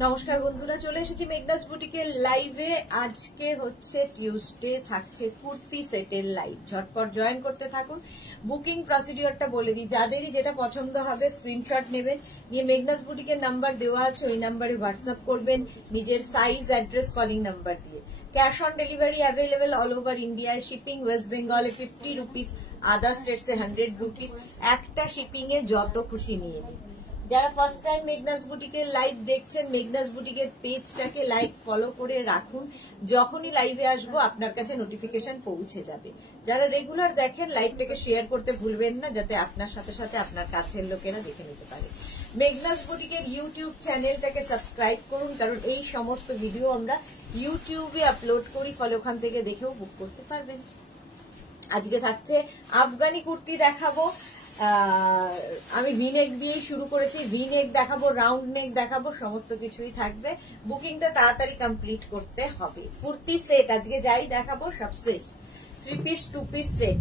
নমস্কার বন্ধুরা, চলে এসেছি মেঘনাস বুটিকের লাইভে। আজকে হচ্ছে টিউসডে, থাকছে কুর্তি সেটের লাইভ। ঝটপট জয়েন করতে থাকুন। বুকিং প্রসিডিওরটা বলে দিই, যাদেরই যেটা পছন্দ হবে স্ক্রিনশট নেবেন, নিয়ে মেঘনাস বুটিকের নাম্বার দেওয়া আছে, ওই নাম্বারে হোয়াটসঅ্যাপ করবেন নিজের সাইজ, অ্যাড্রেস, কলিং নাম্বার দিয়ে। Cash on delivery available all over ইন্ডিয়ায়। শিপিং ওয়েস্ট বেঙ্গলে 50 রুপিস, আদার স্টেটসে 100 রুপিস। একটা শিপিং এ যত খুশি নিয়ে নিন। যারা ফার্স্ট টাইম মেঘনাস বুটিকের লাইভ দেখছেন, মেঘনাস বুটিকের পেজটাকে লাইক ফলো করে রাখুন। যখনই লাইভে আসবো আপনার কাছে নোটিফিকেশন পৌঁছে যাবে। যারা রেগুলার দেখেন, লাইভটাকে শেয়ার করতে ভুলবেন না, যাতে আপনার সাথে সাথে আপনার কাছের লোকেরা দেখে নিতে পারে। মেঘনাস বুটিকের ইউটিউব চ্যানেলটাকে সাবস্ক্রাইব করুন, কারণ এই সমস্ত ভিডিও আমরা ইউটিউবে আপলোড করি, ফলে ওখান থেকে দেখেও বুক করতে পারবেন। আজকে থাকছে আফগানি কুর্তি দেখাবো। আমি ভি নেক দিয়েই শুরু করেছি। ভি নেক দেখাবো, রাউন্ড নেক দেখাবো, সমস্ত কিছুই থাকবে। বুকিংটা তাড়াতাড়ি কমপ্লিট করতে হবে। কুর্তি সেট আজকে যাই দেখাবো, সব সেট, 3 পিস 2 পিস সেট।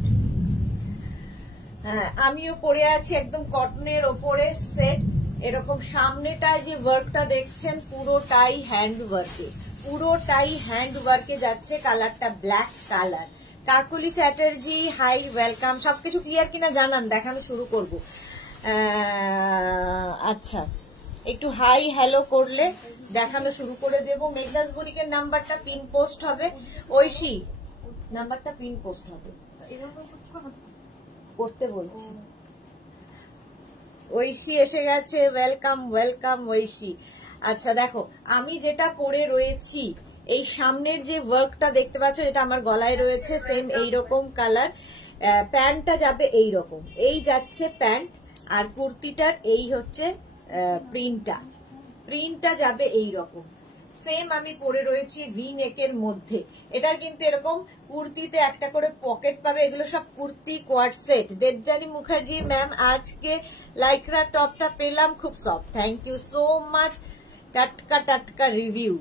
হ্যাঁ, আমিও পরে আছি একদম কটনের ওপরে সেট। এরকম সামনেটায় যে ওয়ার্কটা দেখছেন, পুরোটাই হ্যান্ড ওয়ার্কে, পুরোটাই হ্যান্ড ওয়ার্কে যাচ্ছে। কালারটা black colour. Kakuli Chatterjee, hi, welcome. সবকিছু ক্লিয়ার কিনা জানান, দেখানো শুরু করব। আচ্ছা, একটু হাই হ্যালো করলে দেখানো শুরু করে দেব। মেঘনাস বুটিকের নাম্বারটা পিন পোস্ট হবে। ঐশী, নাম্বারটা পিন পোস্ট হবে, করতে বলছি। ঐশী এসে গেছে, ওয়েলকাম ওয়েলকাম ঐশী। আচ্ছা দেখো, আমি যেটা পরে রয়েছি, এই সামনের যে ওয়ার্কটা দেখতে পাচ্ছ, এটা আমার গলায় রয়েছে, সেম এইরকম কালার। প্যান্টটা যাবে এইরকম, এই যাচ্ছে প্যান্ট, আর কুর্তিটার এই হচ্ছে প্রিন্টটা যাবে এইরকম। সেম আমি পরে রয়েছি ভি নেকের মধ্যে। এটার কিন্তু এরকম কুর্তিতে একটা করে পকেট পাবে। এগুলো সব kurti coord set. Debjani Mukherjee ma'am, আজকে লাইক্রা টপটা পেলাম, খুব soft, thank you so much. টাটকা টাটকা review.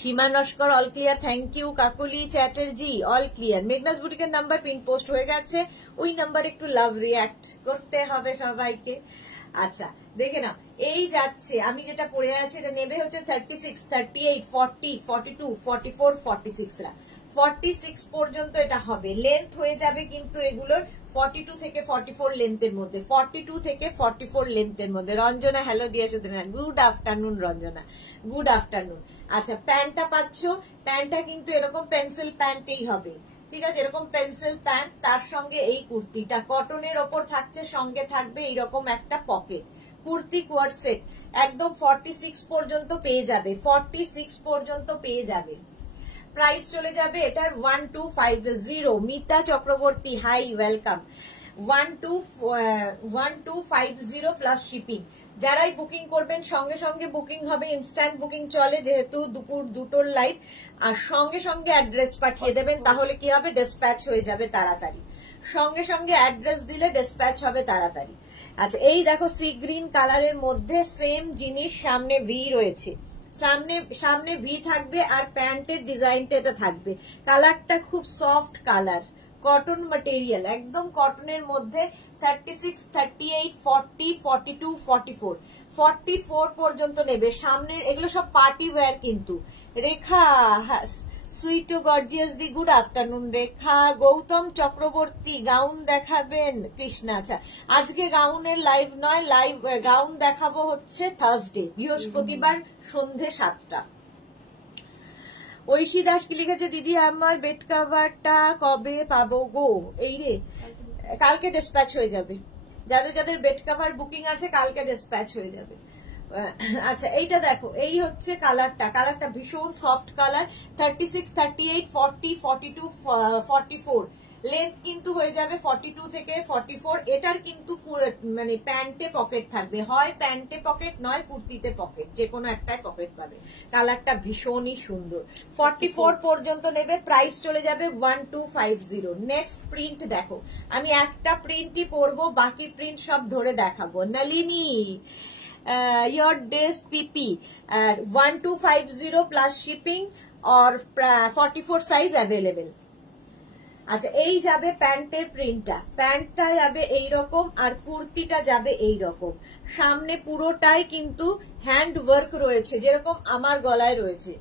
Seema Naskar, all clear, thank you. Kakuli Chatterjee, all clear. Meghna's বুটিকের নাম্বার পিন পোস্ট হয়ে গেছে, ওই নাম্বার একটু লাভ রিয়াক্ট করতে হবে সবাইকে। আচ্ছা দেখে নাও, এই যাচ্ছে, আমি যেটা পরে আছি এটা নেবে হচ্ছে 36, 38, 40, 42, 44, 46 রা, 46 পর্যন্ত এটা হবে। লেন্থ হয়ে যাবে কিন্তু এগুলোর 42 থেকে 44 লেন্থের মধ্যে, 42 থেকে 44 লেন্থের মধ্যে। Ranjana, hello dear Sudhana, good afternoon Ranjana, good afternoon. আচ্ছা, প্যান্টটা পাচ্ছ, প্যান্টটা কিন্তু এরকম পেন্সিল প্যান্টেই হবে, ঠিক আছে, এরকম পেন্সিল প্যান্ট। তার সঙ্গে এই কুর্তিটা কটনের ওপর থাকছে, সঙ্গে থাকবে এইরকম একটা পকেট। কুর্তি কোয়াড সেট একদম 46 পর্যন্ত পেয়ে যাবে, 46 পর্যন্ত পেয়ে যাবে। প্রাইস চলে যাবে এটার 1250। Mita Chakraborty, hi, welcome. 1250 plus shipping. যারাই বুকিং করবেন, সঙ্গে সঙ্গে বুকিং হবে, ইনস্ট্যান্ট বুকিং চলে, যেহেতু দুপুর 2টোর লাইভ। আর সঙ্গে সঙ্গে অ্যাড্রেস পাঠিয়ে দেবেন, তাহলে কি হবে, ডিসপ্যাচ হয়ে যাবে তাড়াতাড়ি। সঙ্গে সঙ্গে অ্যাড্রেস দিলে ডিসপ্যাচ হবে তাড়াতাড়ি। আচ্ছা, এই দেখো সি গ্রিন কালারের মধ্যে সেম জিনিস, সামনে ভি রয়েছে, সামনে ভি থাকবে, আর প্যান্টের ডিজাইনটা এটা থাকবে। কালারটা খুব সফট কালার, কটন ম্যাটেরিয়াল, একদম কটনের মধ্যে। 36, 38, 40, 42, 44, 44 পর্যন্ত নেবে। সামনে এগুলো সব পার্টি ওয়্যার কিন্তু। রেখা, সুইট গর্জিয়াস দি, গুড আফটারনুন রেখা। গৌতম চক্রবর্তী, গাউন দেখাবেন কৃষ্ণা। আচ্ছা, আজকে গাউনের লাইভ নয়, লাইভ গাউন দেখাবো হচ্ছে থার্সডে, বৃহস্পতিবার সন্ধে 7টা। ঐশী দাস কি লিখেছে, দিদি আমার বেড কাভারটা কবে পাবো গো? এই রে, কালকে ডিসপ্যাচ হয়ে যাবে। যাদের যাদের বেড কাভার বুকিং আছে, কালকে ডিসপ্যাচ হয়ে যাবে। আচ্ছা, এইটা দেখো, এই হচ্ছে কালারটা ভীষণ সফট কালার। 36, 38, 40, 42, 44 লেন্থ কিন্তু হয়ে যাবে 42 থেকে 44। এটার কিন্তু মানে প্যান্টে পকেট থাকবে, হয় প্যান্টে পকেট, নয় কুর্তিতে পকেট, যে কোনো একটাই পকেট পাবে। কালারটা ভীষণই সুন্দর। 44 পর্যন্ত নেবে, প্রাইস চলে যাবে 1250। নেক্সট প্রিন্ট দেখো, আমি একটা প্রিন্টই পরবো, বাকি প্রিন্ট সব ধরে দেখাবো। Nalini, your dress PP, 1250 plus shipping or 44 size available. আচ্ছা এই যাবে প্যান্টের প্রিন্টটা, প্যান্টটা যাবে এইরকম আর কুর্তিটা যাবে এইরকম। সামনে পুরোটাই কিন্তু হ্যান্ড ওয়ার্ক রয়েছে, যেরকম আমার গলায় রয়েছে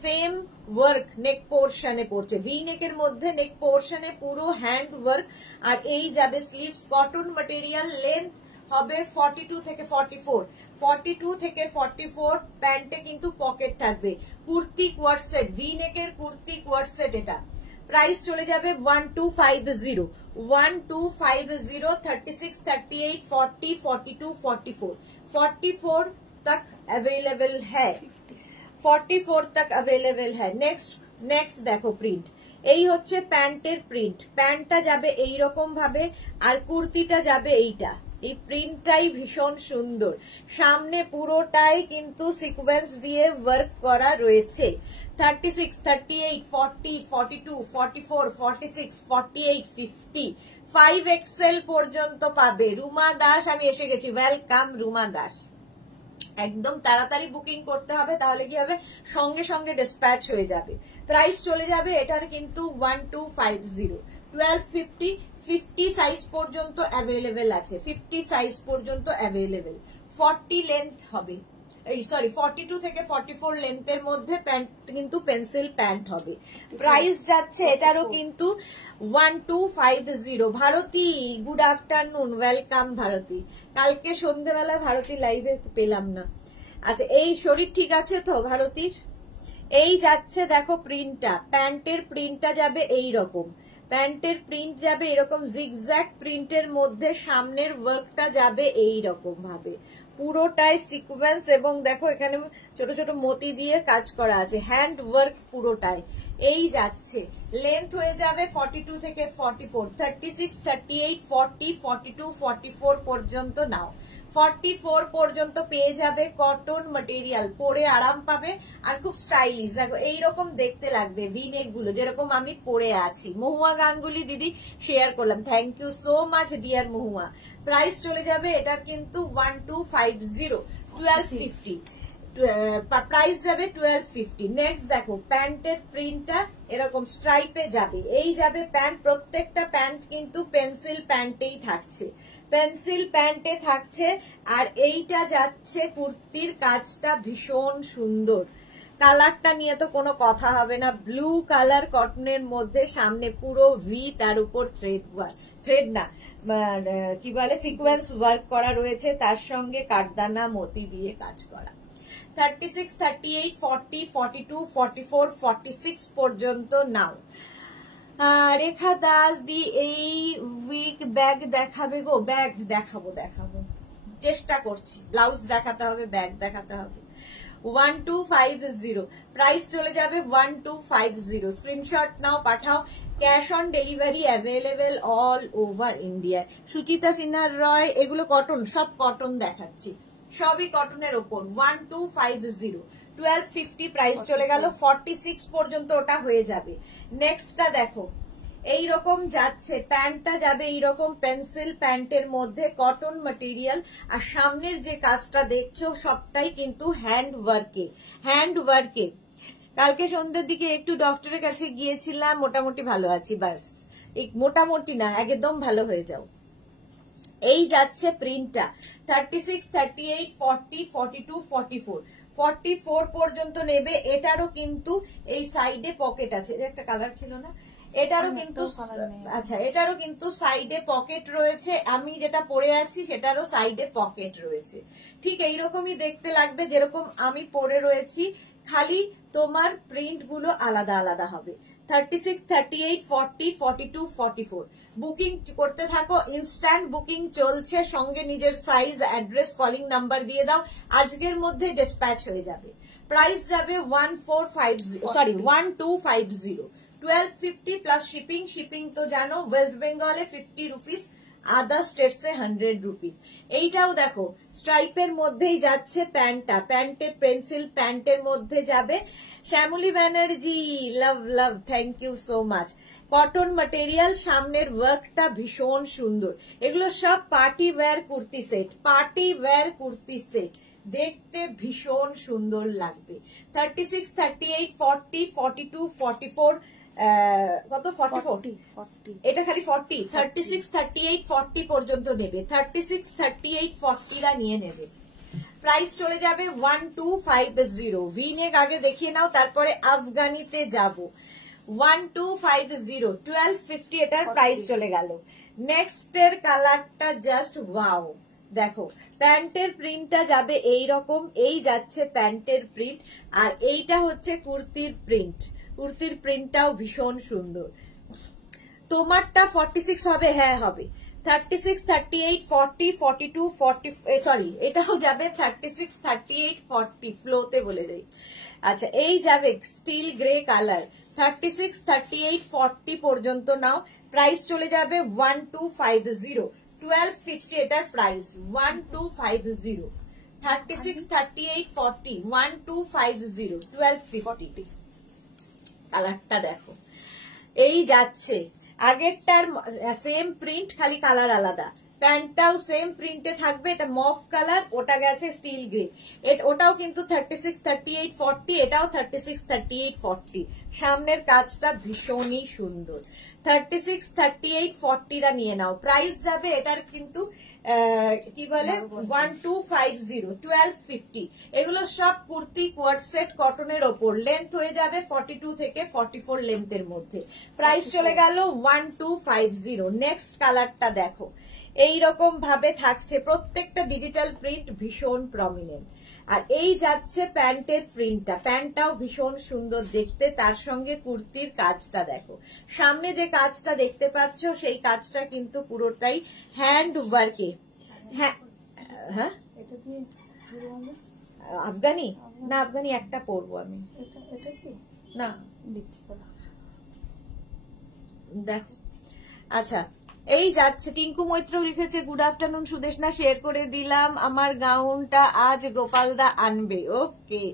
সেম ওয়ার্ক নেক পোর্শনে পড়ছে, ভি নেকের মধ্যে নেক পোর্শনে পুরো হ্যান্ড ওয়ার্ক। আর এই যাবে স্লিভস, কটন ম্যাটেরিয়াল, লেন্থ হবে 42 থেকে 44, 42 থেকে 44। প্যান্টে কিন্তু পকেট থাকবে, কুর্তি কোয়ার্ড সেট, ভি নেকের কুর্তি কোয়ার্ড সেট। এটা প্রাইস চলে যাবে 1250, 1250, 36, 38, 40, 42, 44, 44 तक अवेलेबल है, 44 तक अवेलेबल है। नेक्स्ट देखो प्रिंट, এই হচ্ছে প্যান্টের প্রিন্ট, প্যান্টটা যাবে এইরকম ভাবে আর কুর্তিটা যাবে এইটা। এই প্রিন্টটাই ভীষণ সুন্দর, সামনে পুরোটাই কিন্তু সিকোয়েন্স দিয়ে ওয়ার্ক করা রয়েছে। 36, 38, 40, 42, 44, 46, 48, 50, 5XL পর্যন্ত পাবে। রুমা দাস, আমি এসে গেছি, ওয়েলকাম রুমা দাস। একদম তাড়াতাড়ি বুকিং করতে হবে, তাহলে কি হবে সঙ্গে সঙ্গে ডিসপ্যাচ হয়ে যাবে। প্রাইস চলে যাবে এটার কিন্তু 1250, 1250, 50 সাইজ পর্যন্ত অ্যাভেলেবেল আছে, 50 সাইজ পর্যন্ত অ্যাভেলেবেল। 40 লেন্থ হবে, এই সরি 42 থেকে 44 লেন্থের মধ্যে প্যান্ট কিন্তু পেন্সিল প্যান্ট হবে। প্রাইস যাচ্ছে এটারও কিন্তু 1250। Bharati good afternoon, welcome Bharati. কালকে সন্ধ্যেবেলা ভারতী লাইভে পেলাম না। আচ্ছা এই শরীর ঠিক আছে তো ভারতীর? এই যাচ্ছে দেখো প্রিন্টটা, প্যান্টের প্রিন্টটা যাবে এই রকম, প্যান্টের প্রিন্ট যাবে এরকম জিগজ্যাগ প্রিন্টের মধ্যে, সামনের ওয়ার্কটা যাবে এই রকম ভাবে, পুরোটাই সিকোয়েন্স এবং দেখো এখানে ছোট ছোট মতি দিয়ে কাজ করা আছে, হ্যান্ড ওয়ার্ক পুরোটাই। এই যাচ্ছে লেন্থ হয়ে যাবে 42 থেকে 44, 36, 38, 40, 42, 44 পর্যন্ত নাও। 44 পর্যন্ত পেয়ে যাবে, কটন ম্যাটেরিয়াল, পরে আরাম পাবে আর খুব স্টাইলিশ। দেখো এইরকম দেখতে লাগবে ভিনেক গুলো, যেরকম আমি পরে আছি। মহুয়া গাঙ্গুলি দিদি শেয়ার করলাম, thank you so much dear Mahua. Price চলে যাবে এটার কিন্তু 1250, 1250, প্রাইস যাবে 1250। নেক্সট দেখো প্যান্টের প্রিন্টটা এরকম স্ট্রাইপে যাবে, এই যাবে প্যান্ট, প্রত্যেকটা প্যান্ট কিন্তু পেন্সিল প্যান্টেই থাকছে, পেন্সিল প্যান্টে থাকছে। আর এইটা যাচ্ছে কুর্তির কাজটা ভীষণ সুন্দর, কালারটা নিয়ে তো কোনো কথা হবে না, ব্লু কালার কটনের মধ্যে, সামনে পুরো ভি, তার উপর থ্রেড না কি বলে সিকোয়েন্স ওয়ার্ক করা রয়েছে, তার সঙ্গে কাঠদানা মতি দিয়ে কাজ করা। 36, 38, 40, 42, 44, 46 পর্যন্ত নাও। রেখা দাস দি এই উইক ব্যাগ দেখাবে গো? ব্যাগ দেখাবো, চেষ্টা করছি, ব্লাউজ দেখাতে হবে, ব্যাগ দেখাতে হবে। 1250, প্রাইস চলে যাবে 1250। স্ক্রিনশট নাও, পাঠাও। Cash on delivery available all over India. Suchita Sinha Roy, এগুলো কটন, সব কটন দেখাচ্ছি, সবই কটনের ওপর। 1250, 1250 প্রাইস চলে গেল। 46 পর্যন্ত ওটা হয়ে যাবে। নেক্সটটা দেখো এইরকম যাচ্ছে, প্যান্টটা যাবে এইরকম পেন্সিল প্যান্টের মধ্যে, কটন ম্যাটেরিয়াল, আর সামনের যে কাজটা দেখছো সবটাই কিন্তু হ্যান্ড ওয়ার্কে। কালকে সন্ধ্যের দিকে একটু ডক্টরের কাছে গিয়েছিলাম, মোটামুটি ভালো আছি, বাস মোটামুটি না একদম ভালো হয়ে যাও। এই যাচ্ছে প্রিন্টটা 36, 38, 40, 42, 44, 44 পর্যন্ত নেবে। এটারও কিন্তু এই সাইডে পকেট আছে, একটা কালার ছিল না, এটারও কিন্তু আচ্ছা এটারও কিন্তু সাইডে পকেট রয়েছে, আমি যেটা পরে আছি সেটারও সাইডে পকেট রয়েছে। ঠিক এইরকমই দেখতে লাগবে যেরকম আমি পরে রয়েছি, খালি তোমার প্রিন্ট গুলো আলাদা আলাদা হবে। 36, 38, 40, 42, 44 বুকিং করতে থাকো, ইনস্ট্যান্ট বুকিং চলছে, সঙ্গে নিজের সাইজ, অ্যাড্রেস, কলিং নাম্বার দিয়ে দাও, আজকের মধ্যে ডিসপ্যাচ হয়ে যাবে। প্রাইস যাবে 1250, 1250 প্লাস শিপিং তো জানো, ওয়েস্ট বেঙ্গলে 50 রুপিস, আদার স্টেটসে 100 রুপিস। এইটাও দেখো স্ট্রাইপের মধ্যেই যাচ্ছে প্যান্টটা, প্যান্টের পেন্সিল প্যান্টের মধ্যে যাবে। Shyamali Banerjee love, thank you so much. Cotton material, সামনের ওয়ার্কটা ভীষণ সুন্দর। এগুলো সব পার্টি ওয়্যার কুর্তি সেট, দেখতে ভীষণ সুন্দর লাগবে। 36, 38, 40, 42, 44 কত 44, এটা খালি 40, 36, 38, 40 পর্যন্ত নেবে, 36, 38, 40রা নিয়ে নেবে। প্রাইস চলে যাবে 1250। ভিনেক আগে দেখিয়ে নাও, তারপরে আফগানিতে যাব। 1250, 1250 এটার প্রাইস চলে গেল। নেক্সট এর কালারটা জাস্ট ওয়াও, দেখো প্যান্টের প্রিন্টটা যাবে এই রকম, এই যাচ্ছে প্যান্টের প্রিন্ট, আর এইটা হচ্ছে কুর্তির প্রিন্ট। কুর্তির প্রিন্টটাও ভীষণ সুন্দর। তোমারটা 46 হবে? হ্যাঁ হবে। 36, 38, 40, 42, 40, সরি এটাও যাবে 36, 38, 40, ফ্লোতে বলে যাই। আচ্ছা এই যাবে স্টিল গ্রে কালার, 36, 38, 40 পর্যন্ত নাও। প্রাইস চলে যাবে 1250, 1250 এটার প্রাইস 1250, 36, 38, 40, 1250, 1250। কালারটা দেখো, এই যাচ্ছে আগেরটার সেম প্রিন্ট, খালি কালার আলাদা। প্যান্টটাও সেম প্রিন্টে থাকবে, এটা মফ কালার, ওটা গেছে স্টিল গ্রে। ওটাও কিন্তু 36, 38, 40, এটাও 36, 38, 40। সামনের কাজটা ভীষণই সুন্দর। 36, 38, 40রা নিয়ে নাও। প্রাইস যাবে এটার কিন্তু কি বলে 1250, 1250। এগুলো সব কুর্তি কোয়ার্ড সেট কটনের ওপর, লেন্থ হয়ে যাবে 42 থেকে 44 লেন্থের মধ্যে। প্রাইস চলে গেল 1250। নেক্সট কালারটা দেখো, এইরকম ভাবে থাকছে, প্রত্যেকটা ডিজিটাল প্রিন্ট ভীষণ প্রমিনেন্ট। আর এই যাচ্ছে প্যান্টের প্রিন্টটা, প্যান্টটাও ভীষণ সুন্দর দেখতে, তার সঙ্গে কুর্তির কাজটা দেখো। সামনে যে কাজটা দেখতে পাচ্ছ সেই কাজটা কিন্তু পুরোটাই হ্যান্ড ওয়ার্কে। হ্যাঁ হ্যাঁ, আফগানি না, আফগানি একটা পরবো আমি, না দেখো। আচ্ছা এই যাচ্ছে, টিঙ্কু মৈত্র লিখেছে গুড আফটারনুন সুদেশনা, শেয়ার করে দিলাম, আমার গাউনটা আজ গোপালদা আনবে। ওকে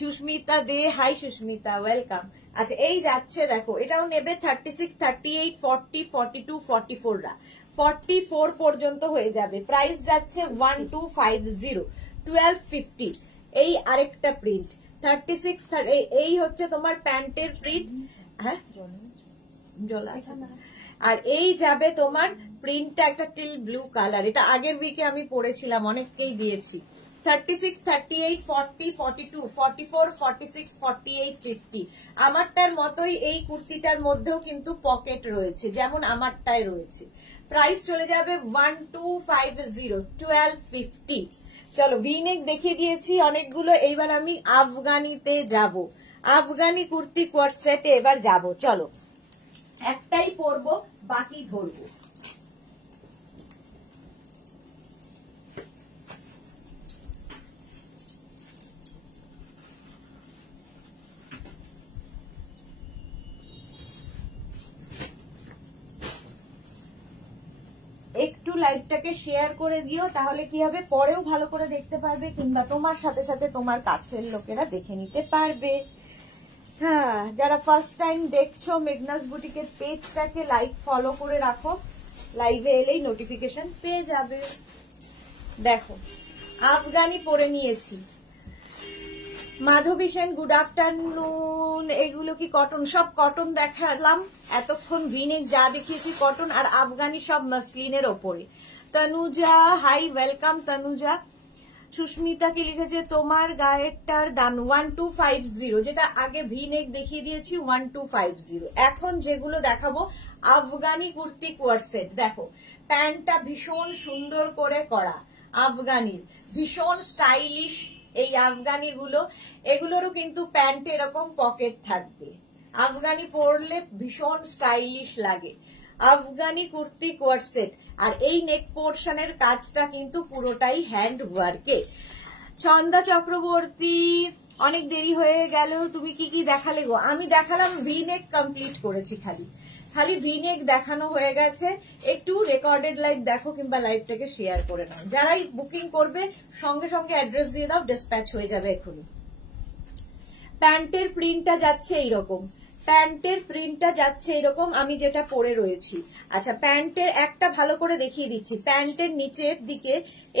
সুস্মিতা দে, হাই সুস্মিতা, ওয়েলকাম। আচ্ছা এই যাচ্ছে দেখো, এটাও নেবে 36, 38, 40, 42, 44রা, 44 পর্যন্ত হয়ে যাবে। প্রাইস যাচ্ছে 1250, 1250। এই আরেকটা প্রিন্ট 36, এই হচ্ছে তোমার প্যান্টের প্রিন্ট। হ্যাঁ জলা আছে না। আর এই যাবে তোমার প্রিন্টটা একটা টিল ব্লু কালার, এটা আগের উইকে আমি পরেছিলাম, অনেককেই দিয়েছি। 36, 38, 40, 42, 44, 46, 48, 50। আমারটার মতোই এই কুর্তিটার মধ্যেও কিন্তু পকেট রয়েছে, যেমন আমারটায় রয়েছে। প্রাইস চলে যাবে 1250, 1250। চলো ভিনেক দেখিয়ে দিয়েছি অনেকগুলো, এইবার আমি আফগানিতে যাব। আফগানি কুর্তি কোয়ার্ড সেটে এবার যাব। চলো একটাই পরবো, বাকি ধরবো। একটু লাইভটাকে শেয়ার করে দিও, তাহলে কি হবে পরেও ভালো করে দেখতে পারবে, কিংবা তোমার সাথে সাথে তোমার কাছের লোকেরা দেখে নিতে পারবে। হ্যাঁ যারা ফার্স্ট টাইম দেখছো মেঘনাস বুটিকের পেজটাকে লাইক ফলো করে রাখো, লাইভে এলেই নোটিফিকেশন পেয়ে যাবে। দেখো আফগানি পরে নিয়েছি। মাধবী সেন গুড আফটারনুন। এগুলো কি কটন? সব কটন দেখালাম এতক্ষণ, ভিনেক যা দেখিয়েছি কটন, আর আফগানি সব মাসলিনের ওপরে। Tanuja hi, welcome Tanuja. সুস্মিতা কি লিখেছে, তোমার গায়েরটার দাম 1250, যেটা আগে ভিনেক দেখিয়ে দিয়েছি 1250। এখন যেগুলো দেখাবো আফগানি কুর্তি কোয়ার্ড সেট। দেখো প্যান্টটা ভীষণ সুন্দর করে করা, আফগানির ভীষণ স্টাইলিশ এই আফগানি গুলো। এগুলোরও কিন্তু প্যান্টে এরকম পকেট থাকবে, আফগানি পরলে ভীষণ স্টাইলিশ লাগে। আফগানি কুর্তি কোয়ার্ড সেট, আর এই নেক পোর্শনের কাজটা কিন্তু পুরোটাই হ্যান্ড ওয়ার্কে। ছন্দা চক্রবর্তী অনেক দেরি হয়ে গেল, তুমি কি কি দেখালে গো? আমি দেখালাম ভিনেক, কমপ্লিট করেছি, খালি ভিনেক দেখানো হয়ে গেছে। একটু রেকর্ডেড লাইভ দেখো, কিংবা লাইভটাকে শেয়ার করে নাও। যারাই বুকিং করবে সঙ্গে সঙ্গে অ্যাড্রেস দিয়ে দাও, ডিসপ্যাচ হয়ে যাবে এখনই। প্যান্টের প্রিন্টটা যাচ্ছে এইরকম, প্যান্টের প্রিন্টটা যাচ্ছে এরকম, আমি যেটা পরে রয়েছি। আচ্ছা প্যান্টের একটা ভালো করে দেখিয়ে দিচ্ছি, প্যান্টের নিচের দিকে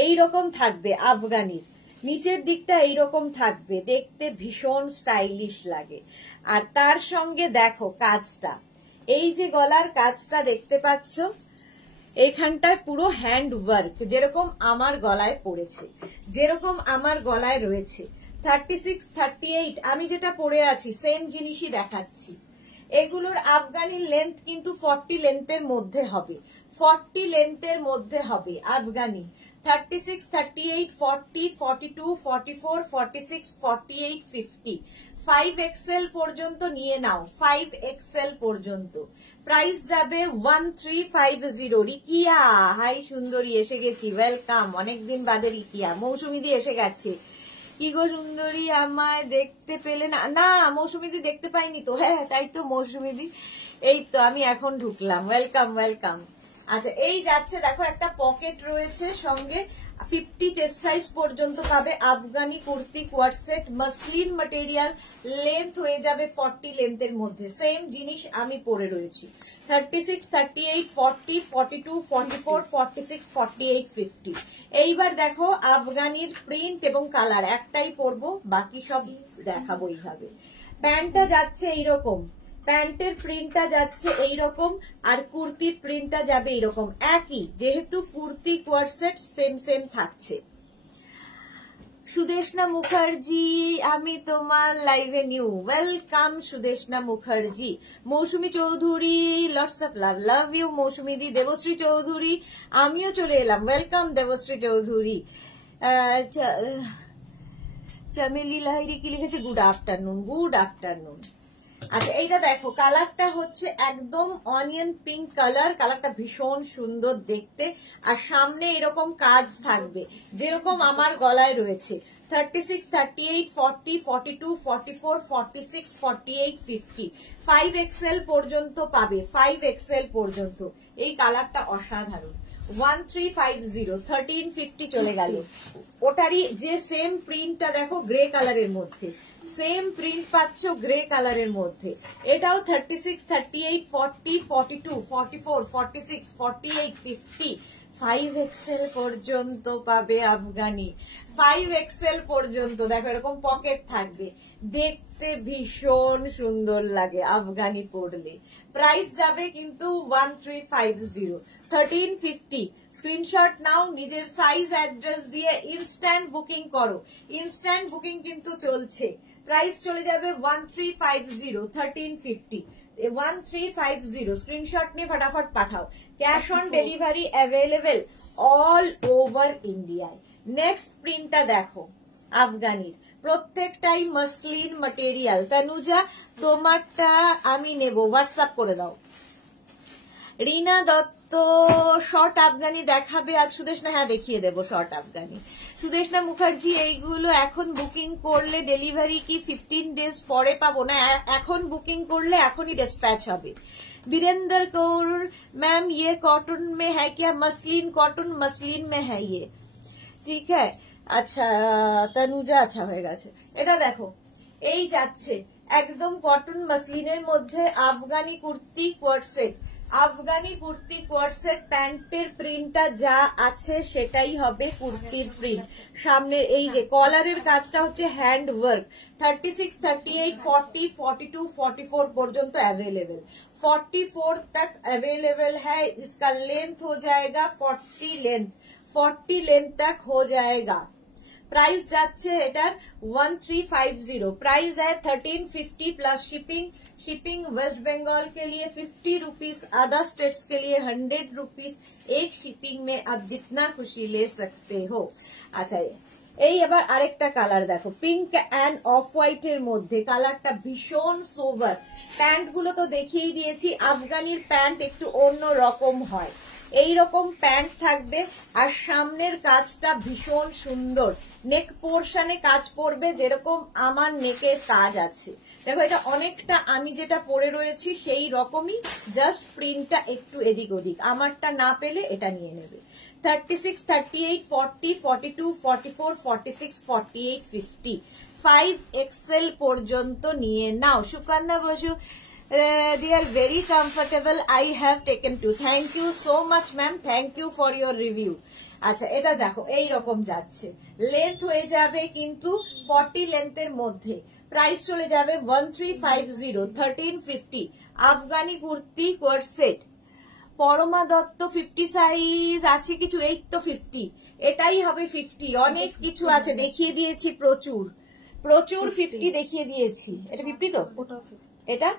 এইরকম থাকবে, আফগানির নিচের দিকটা এইরকম থাকবে, দেখতে ভীষণ স্টাইলিশ লাগে। আর তার সঙ্গে দেখো কাজটা, এই যে গলার কাজটা দেখতে পাচ্ছ, এইখানটায় পুরো হ্যান্ড ওয়ার্ক, যেরকম আমার গলায় পড়েছে, যেরকম আমার গলায় রয়েছে। 36, 38 আমি যেটা পরে আছি সেম জিনিসই দেখাচ্ছি। এগুলোর আফগানি লেন্থ কিন্তু 40 লেন্থের মধ্যে হবে, 40 লেন্থের মধ্যে হবে আফগানি। 36, 38, 40, 42, 44, 46, 48, 50, 5XL পর্যন্ত নিয়ে নাও, 5XL পর্যন্ত। প্রাইস যাবে 1350। রিকিয়া, হাই সুন্দরী, এসে গেছি, ওয়েলকাম, অনেকদিন বাদে রিকিয়া। মৌসুমীদি এসে গেছে। কি গো সুন্দরী, আমায় দেখতে পেলে না? না মৌসুমীদি দেখতে পাইনি তো। হ্যাঁ তাই তো মৌসুমীদি, এই তো আমি এখন ঢুকলাম, ওয়েলকাম ওয়েলকাম। আচ্ছা এই যাচ্ছে, দেখো একটা পকেট রয়েছে সঙ্গে, 50 চেস্ট সাইজ পর্যন্ত পাবে আফগানি কুর্তি কোয়ার সেট, মাসলিন ম্যাটেরিয়াল, লেন্থ হয়ে যাবে 40 লেন্থের মধ্যে। সেম জিনিস আমি পরে রয়েছি। 36, 38, 40, 42, 44, 46, 48, 50। এইবার দেখো আফগানির প্রিন্ট এবং কালার একটাই পরবো, বাকি সব দেখাবো এইভাবে। প্যান্টটা যাচ্ছে এইরকম, প্যান্টের প্রিন্টটা যাচ্ছে এইরকম, আর কুর্তির প্রিন্টটা যাবে এইরকম, একই, যেহেতু কুর্তি কোয়ার সেট সেম সেম থাকছে। সুদেশনা মুখার্জি, আমি তোমার লাইভে new, welcome Sudeshna Mukherjee. Mousumi Chowdhury, lots of love, love you Mousumi di. Debashree Chowdhury, আমিও চলে এলাম, ওয়েলকাম দেবশ্রী চৌধুরী। চামেলি লাহিরি কি লিখেছে? Good afternoon, good afternoon. আচ্ছা এইটা দেখো, কালারটা হচ্ছে একদম অনিয়ন পিঙ্ক কালার, কালারটা ভীষণ সুন্দর দেখতে, আর সামনে এরকম কাজ থাকবে যেরকম আমার গলায় রয়েছে। 36, 38, 40, 42, 44, 46, 48, 50, 5XL পর্যন্ত পাবে, 5XL পর্যন্ত। এই কালারটা অসাধারণ। 1350, 1350 চলে গেল। ওটারই যে সেম প্রিন্টটা দেখো গ্রে কালারের মধ্যে, সেম প্রিন্ট পাচ্ছ গ্রে কালারের মধ্যে। এটাও 36, 38, 40, 42, 44, 46, 48, 50, 5XL পর্যন্ত পাবে আফগানি, 5XL পর্যন্ত। দেখো এরকম পকেট থাকবে, দেখতে ভীষণ সুন্দর লাগে আফগানি পরলে। প্রাইস যাবে কিন্তু 1350, 1350। স্ক্রিনশট নাও, নিজের সাইজ অ্যাড্রেস দিয়ে ইনস্ট্যান্ট বুকিং করো, ইনস্ট্যান্ট বুকিং কিন্তু চলছে। প্রাইস চলে যাবে 1350, 1350, 1350। স্ক্রিনশট নিয়ে ফটাফট পাঠাও। Cash on delivery available all over ইন্ডিয়ায়। নেক্সট প্রিন্টটা দেখো আফগানির, প্রত্যেকটাই মাসলিন ম্যাটেরিয়াল। তনুজা তোমারটা আমি নেব, হোয়াটসঅ্যাপ করে দাও। রিনা দত্ত, শর্ট আফগানি দেখাবে আজ সুদেশনা? হ্যাঁ দেখিয়ে দেবো শর্ট আফগানি। সুদেশনা মুখার্জি, এইগুলো এখন বুকিং করলে ডেলিভারি কি 15 ডেজ পরে পাবো? না, এখন বুকিং করলে এখনই डिस्पैच হবে। वीरेंद्र कौर मैम, ये कॉटन में है क्या? मसलिन कॉटन, मसलिन में है ये, ঠিক है। আচ্ছা তনুজা, আচ্ছা হয়ে গেছে। এটা দেখো এই যাচ্ছে একদম কটন মাসলিনের মধ্যে আফগানি কুর্তি কোয়ার সেট, আফগানি কুর্তি কোয়ার সেট। প্যান্টের প্রিন্টটা যা আছে সেটাই হবে কুর্তির প্রিন্ট। সামনের এই যে কলারের কাজটা হচ্ছে হ্যান্ড ওয়ার্ক। 36, 38, 40, 42, 44 পর্যন্ত अवेलेबल, 44 तक अवेलेबल है। इसका लेंथ हो जाएगा 40 लेंथ, 40 लेंथ तक हो जाएगा। प्राइस যাচ্ছে এটার 1350, प्राइस है 1350 plus shipping. Shipping West Bengal के लिए 50 रुपीज, अदर स्टेट्स के लिए 100 रुपीज। एक शिपिंग में आप जितना खुशी ले सकते हो। अच्छा এই এবার আরেকটা কালার দেখো, পিঙ্ক অ্যান্ড অফ হোয়াইট এর মধ্যে, কালারটা ভীষণ সোবার। প্যান্ট গুলো তো দেখিয়ে দিয়েছি, আফগানির প্যান্ট একটু অন্য রকম হয়। এইরকম প্যান্ট থাকবে, আর সামনের কাজটা ভীষণ সুন্দর। নেক পোর্শনে কাজ পড়বে যেরকম আমার নেকের কাজ আছে। দেখো এটা অনেকটা আমি যেটা পরে রয়েছি সেই রকমই, জাস্ট প্রিন্টটা একটু এদিক ওদিক। আমারটা না পেলে এটা নিয়ে নেবে। 36, 38, 40, 42, 44, 46, 48, 50, 5XL পর্যন্ত নিয়ে নাও। Sukanya Basu, they are very comfortable, I have taken two, thank you so much ma'am, thank you for your review। আচ্ছা এটা দেখো এই রকম যাচ্ছে, লেন্থ হয়ে যাবে কিন্তু 40 লেন্থের মধ্যে, প্রাইস চলে যাবে 1350, 1350। আফগানি কুর্তি কোয়ার সেট, পরমা দত্ত 50 সাইজ আছে কিছু, এই তো 50, এটাই হবে 50। অনেক কিছু আছে, দেখিয়ে দিয়েছি প্রচুর প্রচুর 50 দেখিয়ে দিয়েছি। এটা 50 তো, এটা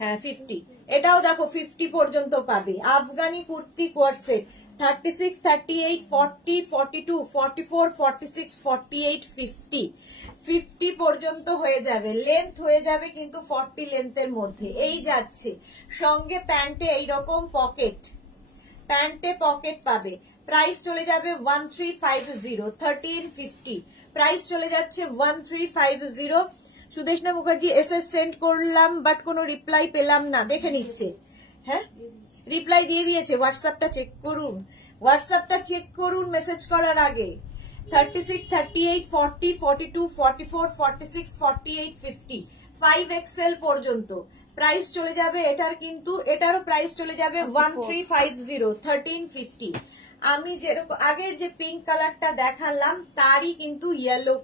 হ্যাঁ 50, এটাও দেখো 50 পর্যন্ত পাবে। আফগানি কুর্তি কোয়ার সেট 36, 38, 40, 42, 44, 46, 48, 50, 50 পর্যন্ত হয়ে যাবে। লেন্থ হয়ে যাবে কিন্তু 40 লেন্থের মধ্যে। এই যাচ্ছে সঙ্গে প্যান্টে এইরকম পকেট, প্যান্টে পকেট পাবে। প্রাইস চলে যাবে 1350, 1350। প্রাইস চলে যাচ্ছে 1350। সুদেশনা মুখার্জি এসএস সেন্ড করলাম বাট কোনো রিপ্লাই পেলাম না, দেখে নিচ্ছে। হ্যাঁ রিপ্লাই দিয়ে দিয়েছে, হোয়াটসঅ্যাপটা চেক করুন, হোয়াটসঅ্যাপটা চেক করুন মেসেজ করার আগে। 36, 38, 40, 42, 44, 46, 48, 50, 5XL পর্যন্ত প্রাইস চলে যাবে এটার, কিন্তু এটারও প্রাইস চলে যাবে 1350, 1350। আমি যেরকম আগের যে পিঙ্ক কালারটা দেখালাম তারই কিন্তু ইয়েলো,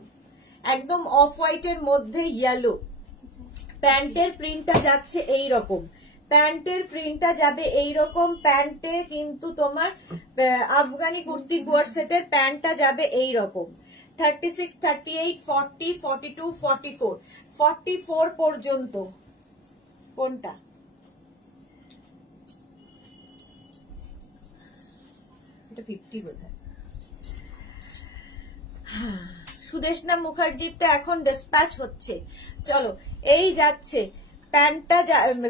একদম অফ হোয়াইটের মধ্যে ইয়েলো। প্যান্টের প্রিন্টটা যাচ্ছে এই রকম, প্যান্টের প্রিন্টটা যাবে এইরকম। প্যান্টে কিন্তু তোমার আফগানি কুর্তি গোয়ার সেটের প্যান্টটা যাবে এইরকম। 36, 38, 40, 42, 44, 44 পর্যন্ত। কোনটা এটা 50 বোধহয়। সুদেশনা মুখার্জিরটা এখন ডিসপ্যাচ হচ্ছে। চলো এই যাচ্ছে প্যান্টটা,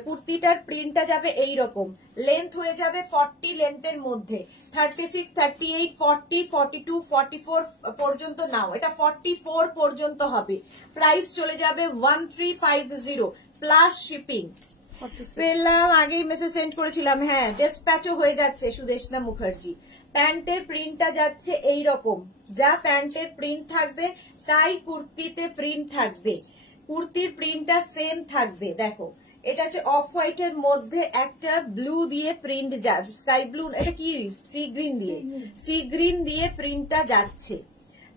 কুর্তিটার প্রিন্টটা যাবে এইরকম। লেন্থ হয়ে যাবে 40 লেন্থের মধ্যে। 36, 38, 40, 42, 44 পর্যন্ত নাও, এটা 44 পর্যন্ত হবে। প্রাইস চলে যাবে 1350 প্লাস শিপিং। পেলাম, আগেই মেসেজ সেন্ড করেছিলাম। হ্যাঁ ডিসপ্যাচও হয়ে যাচ্ছে সুদেশনা মুখার্জি। প্যান্টের প্রিন্টটা যাচ্ছে এইরকম, যা প্যান্টের প্রিন্ট থাকবে তাই কুর্তিতে প্রিন্ট থাকবে, কুর্তির প্রিন্টটা সেম থাকবে। দেখো এটা হচ্ছে অফ হোয়াইটের মধ্যে একটা ব্লু দিয়ে প্রিন্ট যাচ্ছে, স্কাই ব্লু, এটা কি সি গ্রিন দিয়ে, সি গ্রিন দিয়ে প্রিন্টটা যাচ্ছে।